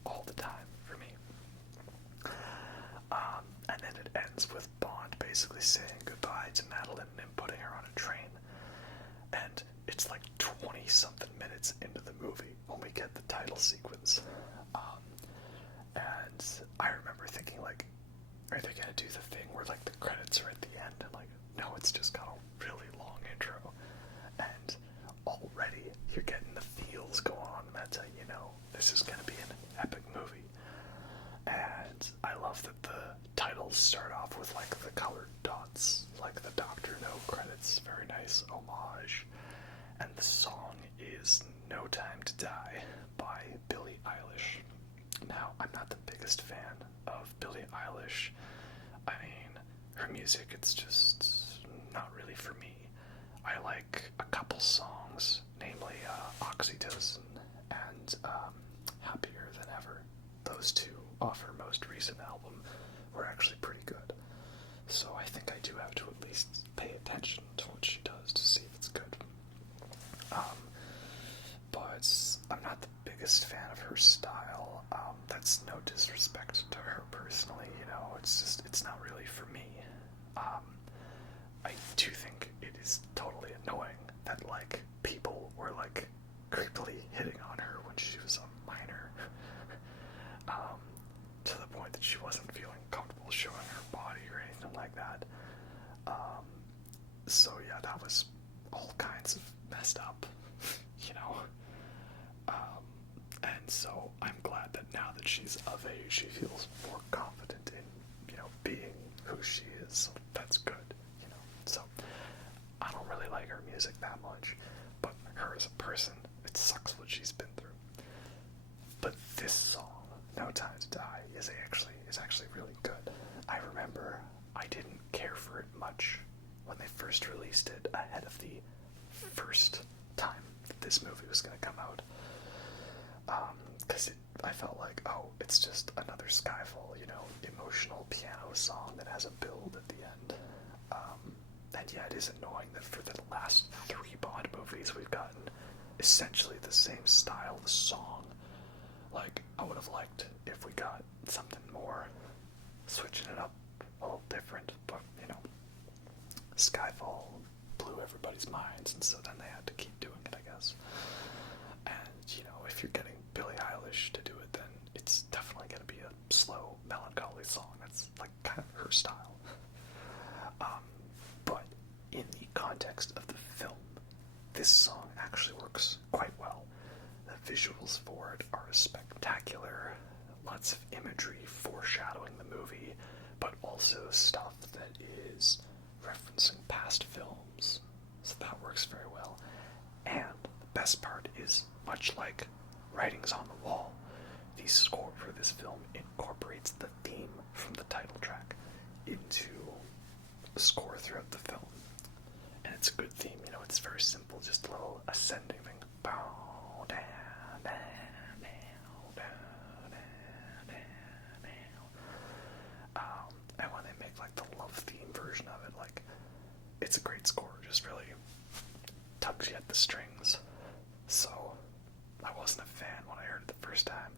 all the time for me. And then it ends with Bond basically saying goodbye to Madeline and putting her on a train. And it's like 20-something minutes into the movie when we get the title sequence. And I remember thinking, like, are they going to do the thing where, like, the credits are at the end? And, like, no, it's just got a really long intro. And already you're getting the feels go on. And that's how you know this is going to be an epic movie. And I love that the titles start off with, like, the colored dots, like the Doctor No credits. Very nice homage. And the song is No Time to Die by Billie Eilish. Now, I'm not the biggest fan of Billie Eilish. I mean, her music, it's just not really for me. I like a couple songs, namely Oxytocin and Happier Than Ever. Those two off her most recent album were actually pretty good. So I think I do have to at least pay attention to what she does to see if it's good. But I'm not the biggest fan of her style. That's no disrespect to her personally, you know, it's not really for me. I do think it is totally annoying that, like, people were, like, creepily hitting on her when she was a minor, to the point that she wasn't feeling comfortable showing her body or anything like that. So yeah, that was all kinds of messed up, you know. And so I'm glad that now that she's of age, she feels more confident in, you know, being who she is. So that's good, you know. So I don't really like her music that much, but her as a person, it sucks what she's been through. But this song, No Time to Die, is actually really good. I remember I didn't care for it much when they first released it ahead of the first time that this movie was going to come out. Because I felt like, oh, it's just another Skyfall, you know, emotional piano song that has a build at the end. And yeah, it is annoying that for the last 3 Bond movies we've gotten essentially the same style of song. Like, I would have liked if we got something more, switching it up a little different, but, you know, Skyfall blew everybody's minds, and so then they had to keep doing it, I guess. And, you know, if you're getting Billie Eilish to do it, then it's definitely going to be a slow, melancholy song. That's, like, kind of her style. But in the context of the film, this song actually works quite well. The visuals for it are spectacular. Lots of imagery foreshadowing the movie, but also stuff that is referencing past films. So that works very well. And the best part is, much like Writings on the Wall, the score for this film incorporates the theme from the title track into the score throughout the film. And it's a good theme, you know, it's very simple, just a little ascending thing. And when they make, like, the love theme version of it, like, it's a great score, just really tugs you at the strings. So I wasn't a fan when I heard it the first time,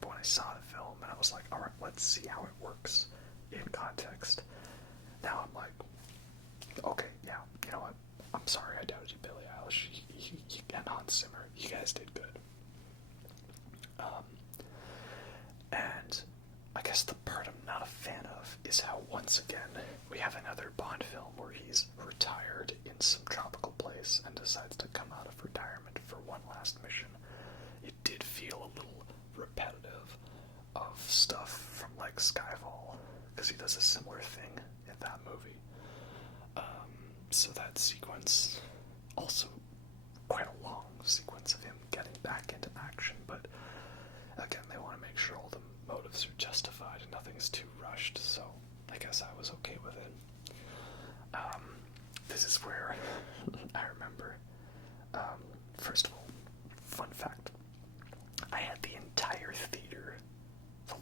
but when I saw the film and I was like, alright, let's see how it works in context. Now I'm like, okay, yeah, you know what, I'm sorry I doubted you, Billie Eilish, you and Hans Zimmer, you guys did good. And I guess the part I'm not a fan of is how once again we have another Bond film where he's retired in some tropical place and decides to come out of retirement for one last mission. It did feel a little repetitive of stuff from, like, Skyfall, because he does a similar thing in that movie. So that sequence, also quite a long sequence of him getting back into action, but again, they want to make sure all the motives are justified and nothing's too rushed, so I guess I was okay with it. This is where I remember, first of all, fun fact, I had the entire theater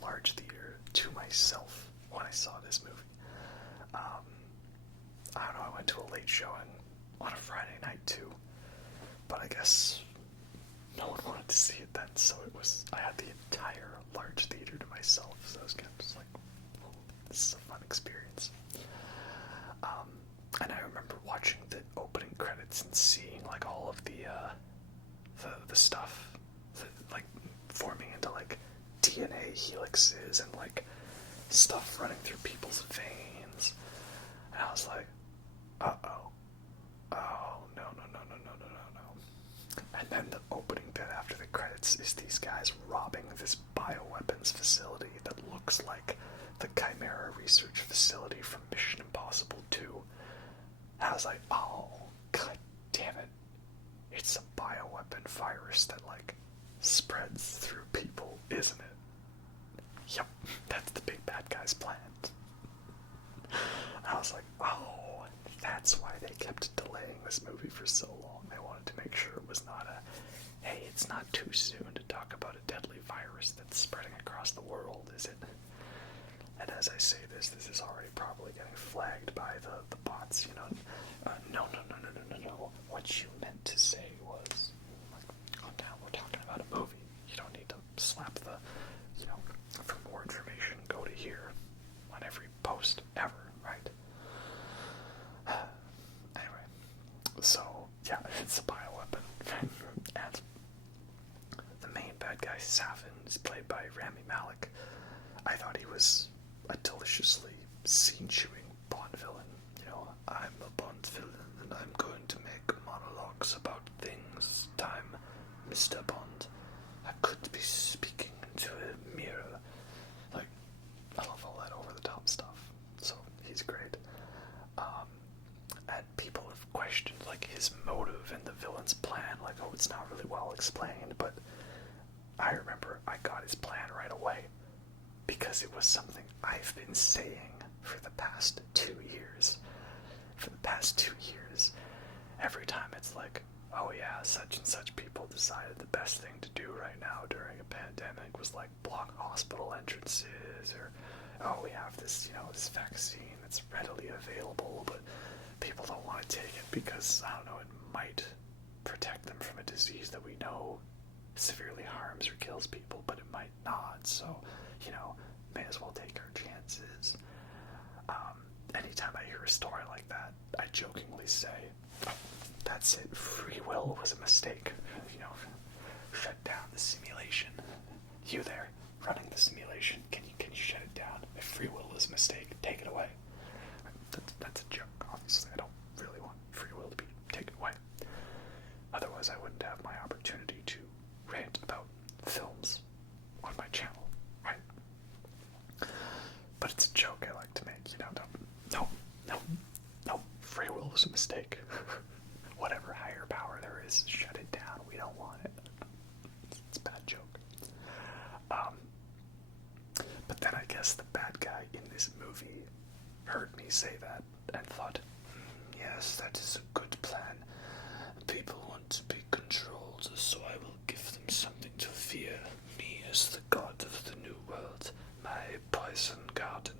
large theater to myself when I saw this movie. I don't know, I went to a late showing on a Friday night too, but I guess no one wanted to see it then, so I had the entire large theater to myself, so I was kind of just like, oh, this is a fun experience. And I remember watching the opening credits and seeing like all of the stuff, like forming into like DNA helixes and like stuff running through people's veins, and I was like, uh-oh, oh, no. And then the opening bit after the credits is these guys robbing this bioweapons facility that looks like the Chimera research facility from Mission Impossible 2. And I was like, oh, god damn it. It's a bioweapon virus that, like, spreads through people, isn't it? Yep, that's the big bad guy's plan. I was like, oh, that's why they kept delaying this movie for so long. They wanted to make sure it was not a, hey, it's not too soon to talk about a deadly virus that's spreading across the world, is it? And as I say this is already probably getting flagged by the bots, you know. No. What you meant to say was, like, oh, now we're talking about a movie. You don't need to slap the, you know, for more information, go to here on every post ever, right? Anyway, so, yeah, it's a bioweapon. And the main bad guy, Safin, is played by Rami Malek. I thought he was a deliciously scene-chewing Bond villain. You know, I'm a Bond villain and I'm going to make monologues about things. Time, Mr. Bond. I could be speaking into a mirror. Like, I love all that over-the-top stuff. So, he's great. And people have questioned, like, his motive and the villain's plan. Like, oh, it's not really well explained, but I remember I got his plan right away. Because it was something I've been saying for the past 2 years. For the past 2 years, every time it's like, oh yeah, such and such people decided the best thing to do right now during a pandemic was like block hospital entrances, or oh, we have this, you know, this vaccine that's readily available, but people don't want to take it because, I don't know, it might protect them from a disease that we know severely harms or kills people, but it might not, so, you know, may as well take our chances. Anytime I hear a story like that, I jokingly say, oh, that's it, free will was a mistake. You know, shut down the simulation. You there, running the simulation, can you shut it down? If free will is a mistake, take it away. That's a joke, obviously. I don't really want free will to be taken away. Otherwise, I wouldn't have my opportunity to rant about films on my channel, right? But it's a joke I like to make, you know. No, free will is a mistake. Whatever higher power there is, shut it down. We don't want it. It's been a joke. But then I guess the bad guy in this movie heard me say that and thought, yes, that is a good plan. People want to be controlled, so I will give them something to fear. Me as the god of the new world, my poison garden.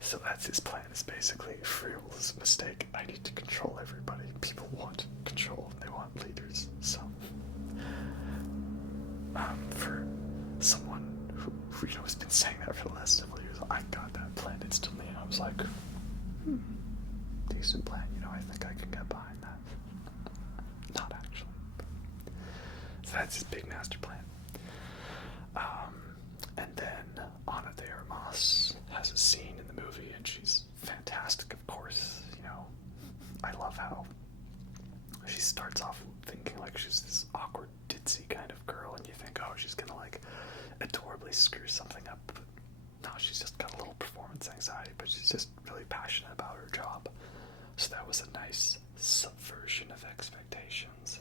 So that's his plan, is basically, free will is a mistake. I need to control everybody. People want control, they want leaders. So, for someone who you know, has been saying that for the last several years, I got that plan instantly, and I was like, decent plan, you know, I think I can get behind that. Not actually. So that's his big master plan. And then Ana de Armas has a scene in the movie, and she's fantastic, of course. You know, I love how she starts off thinking like she's this awkward, ditzy kind of girl, and you think, oh, she's gonna like adorably screw something up. But no, she's just got a little performance anxiety, but she's just really passionate about her job. So that was a nice subversion of expectations.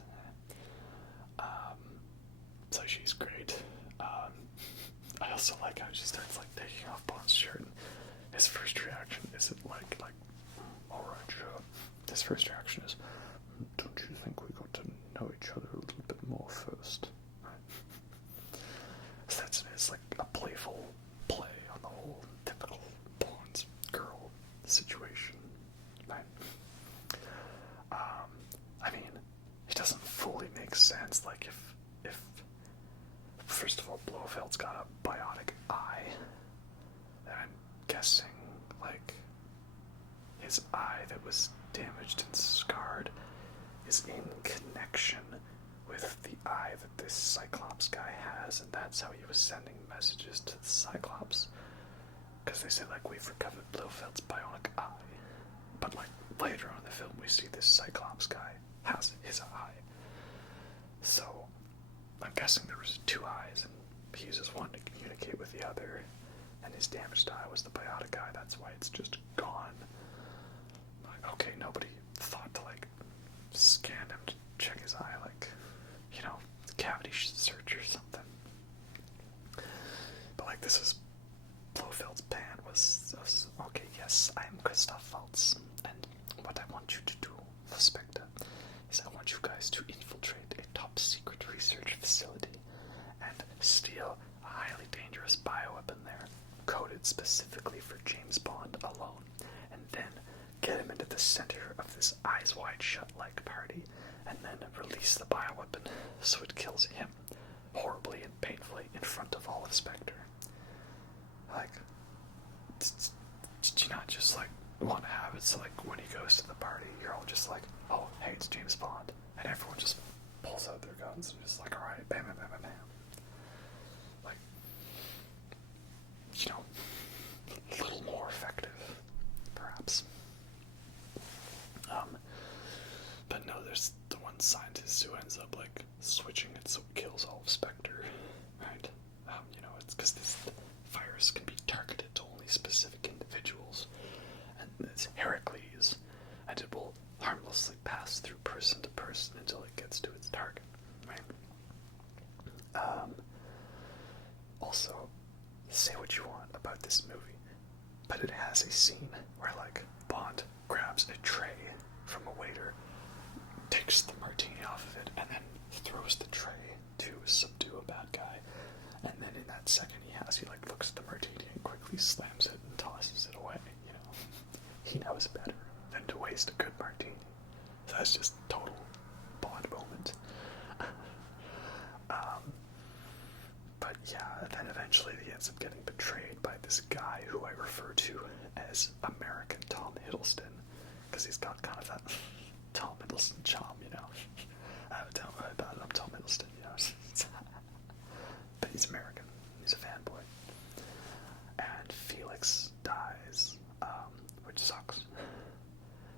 So she's great. I also like how she starts like taking off Bond's shirt, and his first reaction isn't like, alright, sure. His first reaction is, don't you think we got to know each other a little bit more first? Right? So it's like a playful full play on the whole typical Bond girl situation. Right? I mean, it doesn't fully make sense. Like if first of all, Blofeld's got a bionic eye, and I'm guessing like his eye that was damaged and scarred is in connection with the eye that this Cyclops guy has, and that's how he was sending messages to the Cyclops. Because they said, like, we've recovered Blofeld's bionic eye. But, like, later on in the film, we see this Cyclops guy has his eye. So, I'm guessing there was two eyes, and he uses one to communicate with the other, and his damaged eye was the bionic eye. That's why it's just gone. Like, okay, nobody thought to, like, scan him to check his eye, like, you know, cavity search or something. But, like, this is Blofeld's plan was, okay, yes, I'm Christoph Waltz, and what I want you to do for Spectre is I want you guys to infiltrate a top-secret research facility and steal a highly dangerous bioweapon there, coded specifically for James Bond alone, and then get him into the center of this eyes-wide-shut-like party, and then release the bioweapon so it kills him, horribly and painfully, in front of all of Spectre. Like, did you not just, like, want to have it so, like, when he goes to the party, you're all just like, oh, hey, it's James Bond, and everyone just pulls out their guns and just like, alright, bam, bam, bam, bam, bam. Like, you know, a little more effective, perhaps. But no, there's the one scientist who ends up, like, switching it so it kills all of Spectre, right? You know, it's because this virus can be targeted to only specific individuals, and it's Heracles, and it will harmlessly pass through person to person until it gets to its target, right? Also, say what you want about this movie, but it has a scene where, like, Bond grabs a tray from a waiter, takes the martini off of it, and then throws the tray to subdue a bad guy. And then in that second he like looks at the martini and quickly slams it and tosses it away, you know. He knows better than to waste a good martini. So that's just total Bond moment. But yeah, then eventually he ends up getting betrayed by this guy who I refer to as American Tom Hiddleston, because he's got kind of that Tom Hiddleston charm, you know. I'm Tom Hiddleston, you know. But he's American. He's a fanboy. And Felix dies, which sucks.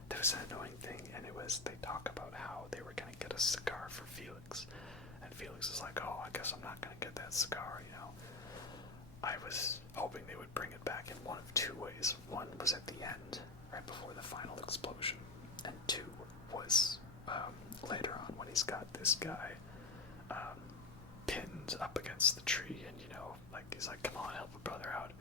There was an annoying thing, and it was they talk about how they were going to get a cigar for Felix. And Felix is like, oh, I guess I'm not going to get that cigar, you know. I was hoping they would bring it back in one of two ways. One was at the end, right before the final explosion. And two was later on when he's got this guy pinned up against the tree, and, you know, like, he's like, come on, help a brother out.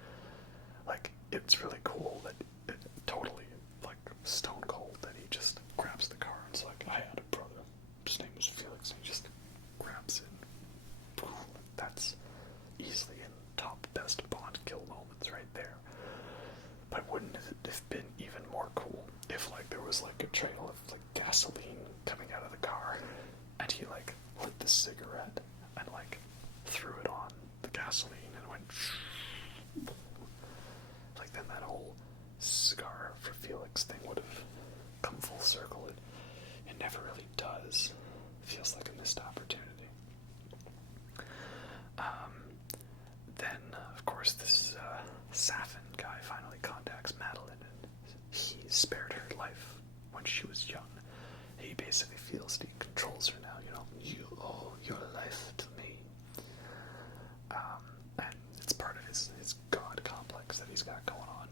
Like, it's really cool that it totally, like, stone cold that he just grabs the car and it's like, I had a brother, his name was Felix, and he just grabs it. That's easily in top best Bond kill moments right there. But wouldn't it have been even more cool if, like, there was, like, a trail of, like, gasoline coming out of the car, and he, like, lit the cigarette and, like, threw it on the gasoline and went like, then that whole cigar for Felix thing would have come full circle. It never really does. It feels like a missed opportunity. Then, of course, this Safin guy finally contacts Madeline, and he spared her life when she was young. He basically feels that he controls her now, you know. You owe your life to me. And it's part of his god complex that he's got going on.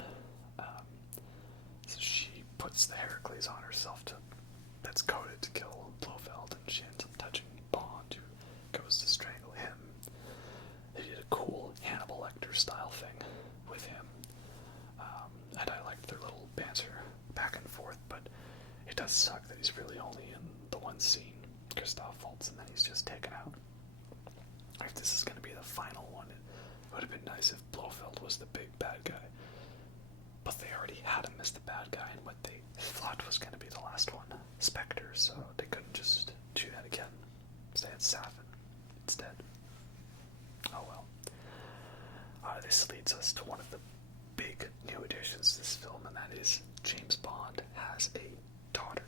So she puts the Heracles on herself that's coded to kill Blofeld, and she ends up touching Bond, who goes to strangle him. They did a cool Hannibal Lecter style thing with him. And I liked their little banter back and forth, but it does suck that he's really only in the one scene, Christoph Waltz, and then he's just taken out. If this is going to be the final one, it would have been nice if Blofeld was the big bad guy. But they already had him as the bad guy in what they thought was going to be the last one, Spectre, so they couldn't just do that again. So they had Safin instead. Oh well. This leads us to one of the big new additions to this film, and that is James Bond has a daughter,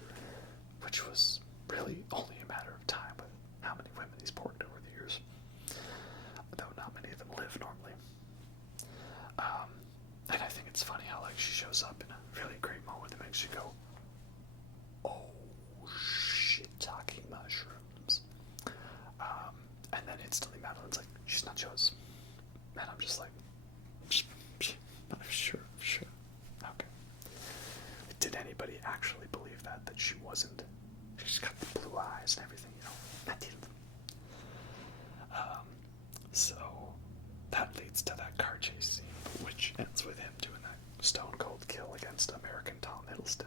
which was really only a matter of time with how many women he's ported over the years, though not many of them live normally. And I think it's funny how like she shows up in a really great moment that makes you go, oh shiitake mushrooms, and then instantly Madeline's like, she's not yours, and I'm just like, sure, okay. Did anybody actually believe that she wasn't? She's got the blue eyes and everything, you know. I didn't. So that leads to that car chase scene, which ends with him doing that stone cold kill against American Tom Hiddleston.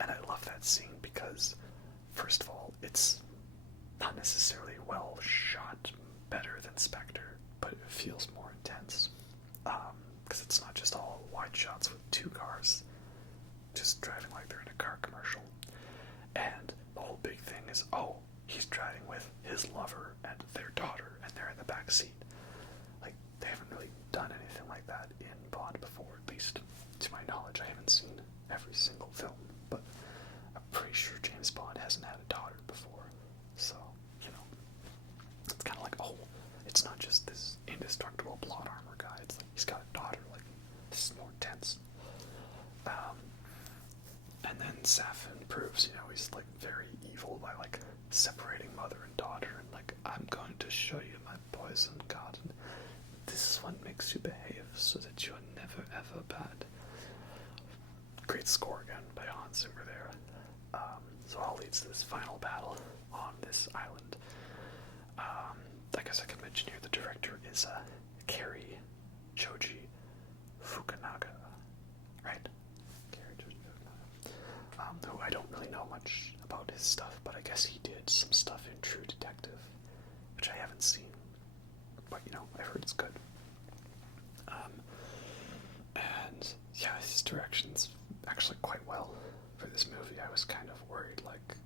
And I love that scene because, first of all, it's not necessarily well shot, better than Spectre, but it feels more intense. Because it's not just all wide shots with two cars just driving like they're in a car commercial. And the whole big thing is, oh, he's driving with his lover and their daughter, and they're in the back seat. Like, they haven't really done anything like that in Bond before, at least to my knowledge. I haven't seen every single film, but I'm pretty sure James Bond hasn't had a daughter before. So, you know, it's kind of like, oh, it's not just this indestructible plot armor guy. It's like he's got a daughter. Like, this is more intense. And then Safin proves, you know, he's like very evil by like separating mother and daughter, and like, I'm going to show you my poison garden. This is what makes you behave, so that you are never ever bad. Great score again by Hans Zimmer there. So all leads to this final battle on this island. I guess I could mention here the director is Cary Choji Fukunaga, right? Cary Choji Fukunaga. Who I don't really know much about his stuff, but I guess he did some stuff in True Detective, which I haven't seen, but you know, I heard it's good. And yeah, his direction's actually quite well for this movie. I was kind of worried, like,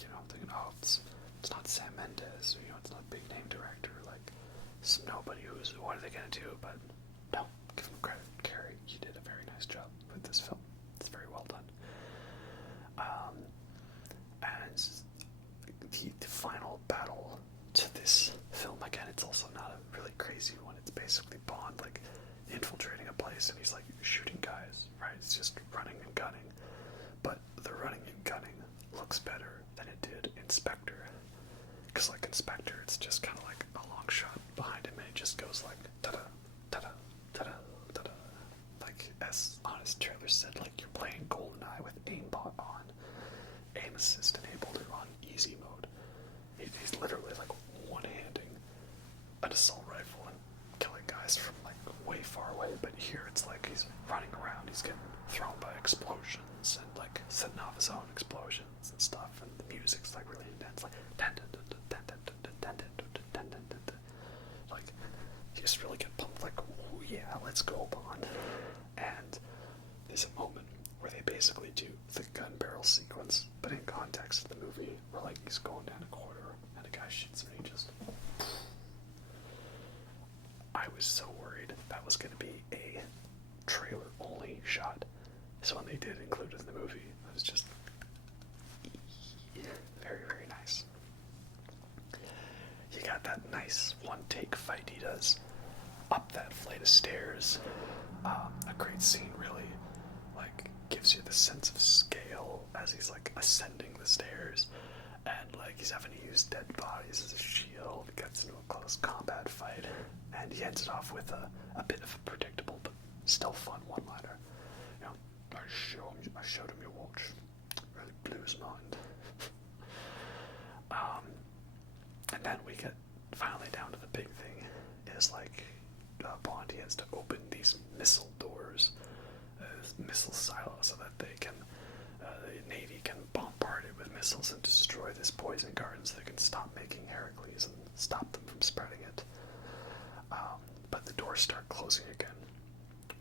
you know, I'm thinking, oh, it's not Sam Mendes, or, you know, it's not a big name director, like some nobody who's, what are they gonna do? But no, give him credit, Cary, you did a very nice job with this film. It's very well done. And the final battle to this film, again, it's also not a really crazy one. It's basically Bond like infiltrating a place and he's like shooting guys, right? It's just running and gunning. But the running and gunning looks better than it did in Spectre. Because like in Spectre, it's just kind of like a long shot behind him and it just goes like ta-da, ta-da, ta-da, ta-da. Like, as honest trailer said, like you're playing GoldenEye with aimbot on. Aim assist enabled or on easy mode. He's literally like one-handing an assault rifle and killing guys from like way far away, but here it's like he's running around, he's getting thrown by explosions and like setting off his own explosions and stuff, and the music's like really intense, like like you just really get pumped, like, oh yeah, let's go, Bond. And there's a moment where they basically do the gun barrel sequence, but in context of the movie, where like he's going down a corridor and a guy shoots him and he just, I was so worried that was going to be a trailer only shot, so when they did include it in the movie, it was just very, very nice. You got that nice one take fight he does up that flight of stairs. A great scene, really, like gives you the sense of scale as he's like ascending the stairs, and like he's having to use dead bodies as a shield. He gets into a close combat fight, and he ends it off with a bit of a predictable but still fun one-liner. You know, I showed him your watch. Really blew his mind. And then we get finally down to the big thing. Is like Bond, he has to open these missile doors, missile silos, so that they can, the Navy can bombard it with missiles and destroy this poison garden, so they can stop making Heracles and stop them from spreading it. But the door doors start closing again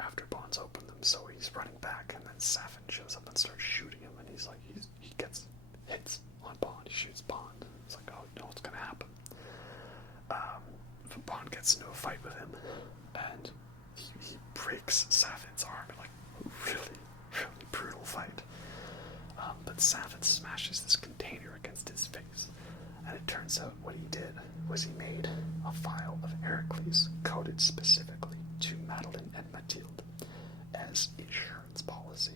after Bond's opened them, so he's running back, and then Safin shows up and starts shooting him, and he's like, he gets hits on Bond, he shoots Bond. It's like, oh, you know what's gonna happen. But Bond gets into a fight with him, and he breaks Safin's arm in like a really, really brutal fight. But Safin smashes this container against his face, and it turns out what he did was he made a vial of Heracles coded specifically to Madeline and Mathilde as insurance policy,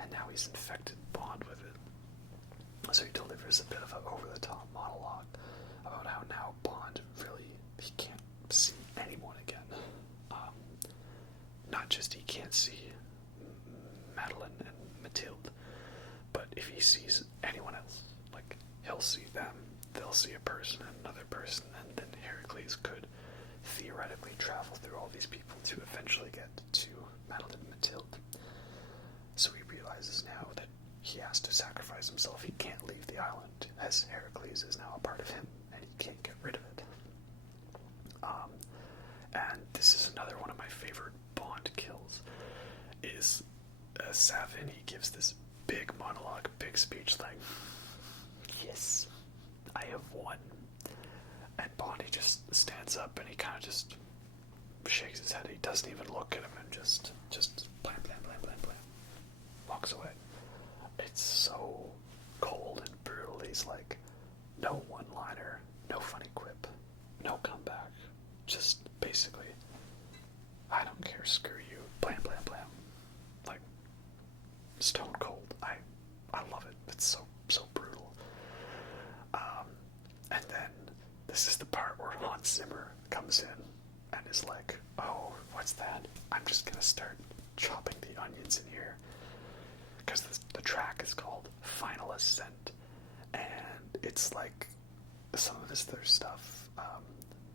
and now he's infected Bond with it. So he delivers a bit of an over-the-top monologue about how now Bond really, he can't see anyone again. Not just he can't see Madeline and Mathilde, but if he sees anyone else, like, he'll see them, they'll see a person and another person, and then Heracles could theoretically travel through all these people to eventually get to Madeline and Mathilde. So he realizes now that he has to sacrifice himself. He can't leave the island, as Heracles is now a part of him, and he can't get rid of it. And this is another one of my favorite Bond kills, is Safin, he gives this big monologue, big speech like, yes, I have won. And Bond, he just stands up and he kind of just shakes his head. He doesn't even look at him and just blam, blam, blam, blam, blam. Walks away. It's so cold and brutal. He's like, no one-liner, no funny quip, no comeback. Just basically, I don't care, screw you, blam, blam, blam. Like, stone cold. I love it. It's so brutal. And then this is the part where Hans Zimmer comes in and is like, oh, what's that? I'm just gonna start chopping the onions in here, because the track is called Final Ascent, and it's like some of this other stuff,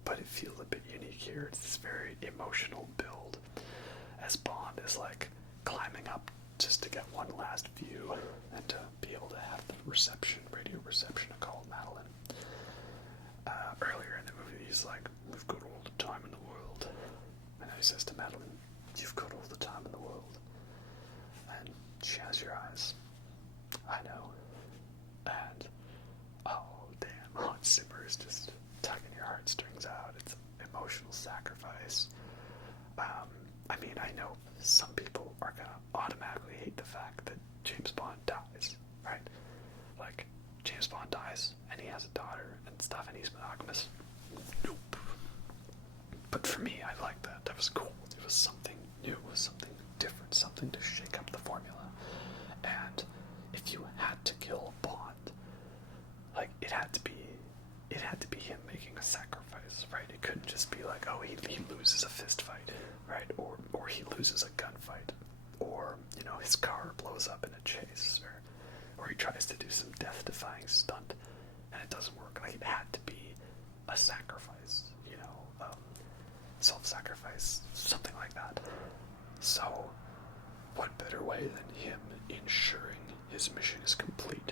but it feels a bit unique here. It's this very emotional build as Bond is like climbing up just to get one last view and to be able to have the radio reception to call Madeline. Earlier in the movie, he's like, we've got all the time in the world. And he says to Madeline, you've got all the time in the world. And she has your eyes. I know. And, oh, damn, Hans Zimmer is just tugging your heartstrings out. It's an emotional sacrifice. I mean, I know some people are going to automatically hate the fact that James Bond dies, right? Like, James Bond dies, and he has a daughter and stuff, and he's monogamous. Nope. But for me, I liked that. That was cool. It was something new. It was something different. Something to shake up the formula. And if you had to kill Bond, like, it had to be him making a sacrifice, right? It couldn't just be like, oh, he loses a fist fight, right? Or he loses a gunfight, or, you know, his car blows up in a chase, or he tries to do some death-defying stunt, and it doesn't work. Like, it had to be a sacrifice, you know, self-sacrifice, something like that. So, what better way than him ensuring his mission is complete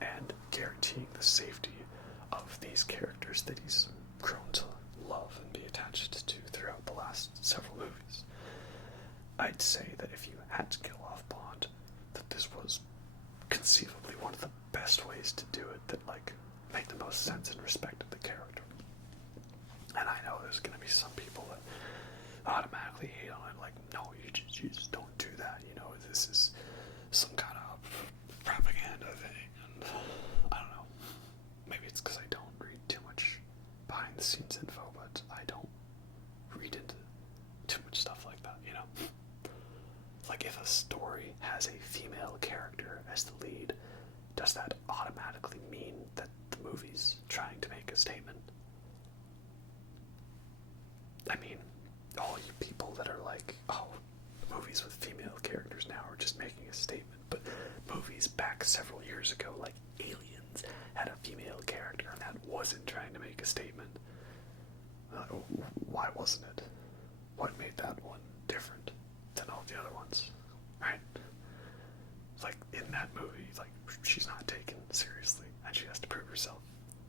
and guaranteeing the safety of these characters that he's grown to love and be attached to throughout the last several movies. I'd say that if you had to kill off Bond, that this was conceivably one of the best ways to do it that, like, made the most sense and respected the character. And I know there's going to be some people that automatically hate on it, like, no, you just don't do that, you know, this is some kind of propaganda thing, and I don't know, maybe it's because I don't read too much behind the scenes info, but I don't read into too much stuff like that, you know. Like, if a story has a female character as the lead, does that automatically mean that the movie's trying to make a statement? I mean, all you people that are like, oh, movies with female characters now are just making a statement, but movies back several years ago, like Aliens, had a female character, and that wasn't trying to make a statement. Why wasn't it? What made that one different than all the other ones, right? Like, in that movie, like, she's not taken seriously, and she has to prove herself.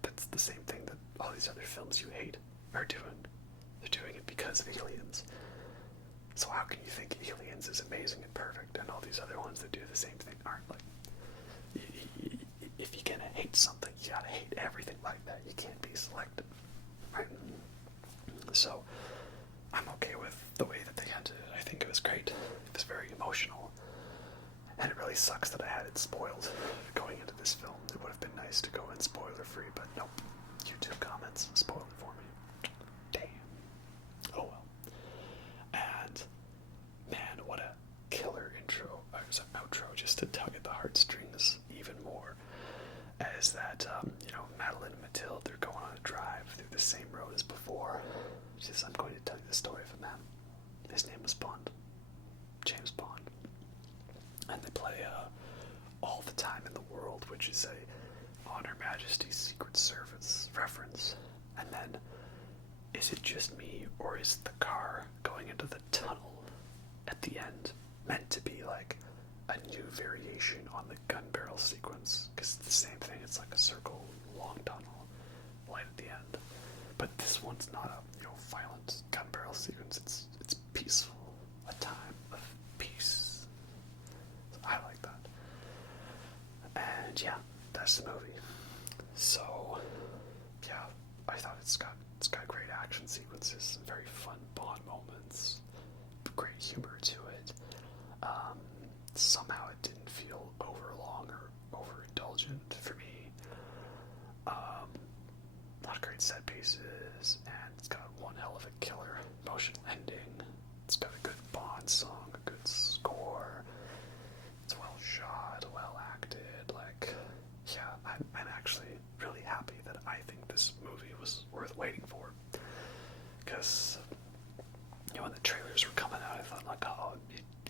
That's the same thing that all these other films you hate are doing. They're doing it because of Aliens. So how can you think Aliens is amazing and perfect, and all these other ones that do the same thing aren't? Like, if you're gonna hate something, you gotta hate everything like that. You can't be selective, right? So I'm okay with the way that they ended it. I think it was great. It was very emotional, and it really sucks that I had it spoiled going into this film. It would have been nice to go in spoiler free, but nope. YouTube comments spoiled it for me. Damn. Oh well. And man, what a killer intro. It was an outro just to tug at the heartstrings even more. As that, Madeline and Mathilde, they're going on a drive through the same road as before. She says, I'm going to tell you the story of a man. His name was Bond. James Bond. And they play All the Time in the World, which is a On Her Majesty's Secret Service reference. And then, is it just me, or is the car going into the tunnel at the end meant to be like a new variation on the gun barrel sequence? Because it's the same thing. It's like a circle, long tunnel, light at the end. But this one's not a violent gun barrel sequence. It's peaceful, a time of peace. So I like that. And yeah, that's the movie. So yeah, I thought it's got great action sequences, very fun Bond moments, great humor to it. Somehow it didn't feel overlong or overindulgent for me. A lot of great set pieces, and it's got one hell of a killer emotional ending. It's got a good Bond song, a good score. It's well shot, well acted. Like, yeah, I'm actually really happy that I think this movie was worth waiting for. Because, when the trailers were coming out, I thought, like, oh,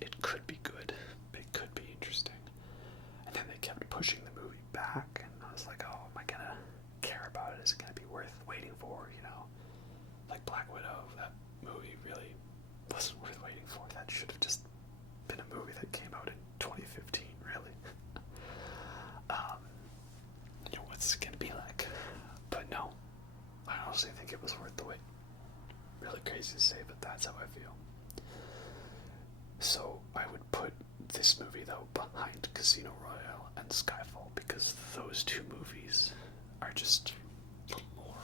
it could be good. It could be interesting. And then they kept pushing the movie back, and I was like, oh, am I gonna care about it? Is it gonna be worth waiting for, Like Black Widow, that movie really wasn't worth waiting for. That should have just been a movie that came out in 2015, really. What's it gonna be like? But no, I honestly think it was worth the wait. Really crazy to say, but that's how I feel. So I would put this movie, though, behind Casino Royale and Skyfall, because those two movies are just a little more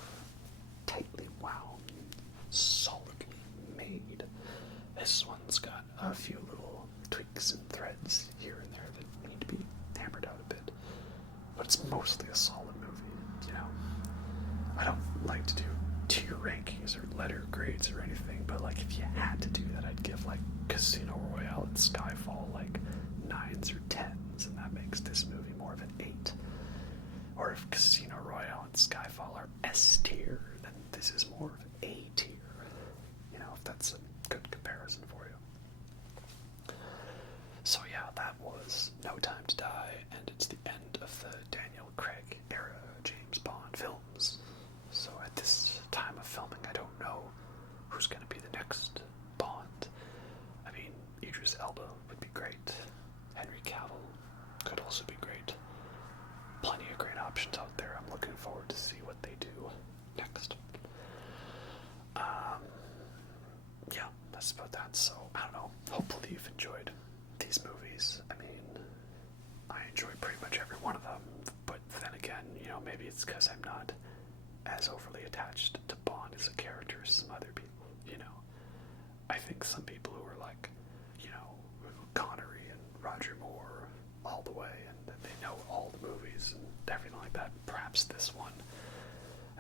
tightly wound, solidly made. This one's got a few little tweaks and threads here and there that need to be hammered out a bit. But it's mostly a solid movie, I don't like to do tier rankings or letter grades or anything, but like if you had to do that, I'd give like Casino Royale and Skyfall like 9s or 10s, and that makes this movie more of an 8. Or if Casino Royale and Skyfall are S tier, then this is more of an A tier. If that's a good comparison for you. So yeah, that was No Time to Die, and it's the end of the Daniel Craig era James Bond films. So at this time of filming, I don't know who's going to be the next Bond. I mean, Idris Elba would be great. Henry Cavill could also be great. Plenty of great options out there. I'm looking forward to see what they do next. Yeah, that's about that. So, I don't know. Hopefully you've enjoyed these movies. I mean, I enjoy pretty much every one of them. But then again, maybe it's because I'm not as overly attached to Bond as a character as some other people, I think some people who are like, Connery and Roger Moore all the way, and they know all the movies and everything like that. Perhaps this one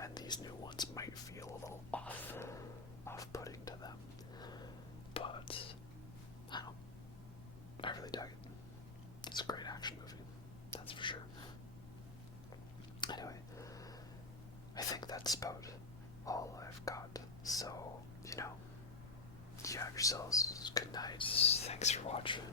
and these new ones might feel a little off-putting to them. But, I don't know. I really dug it. It's a great action movie. That's for sure. Anyway, I think that's about all I've got. So, you have yourselves good night. Thanks for watching.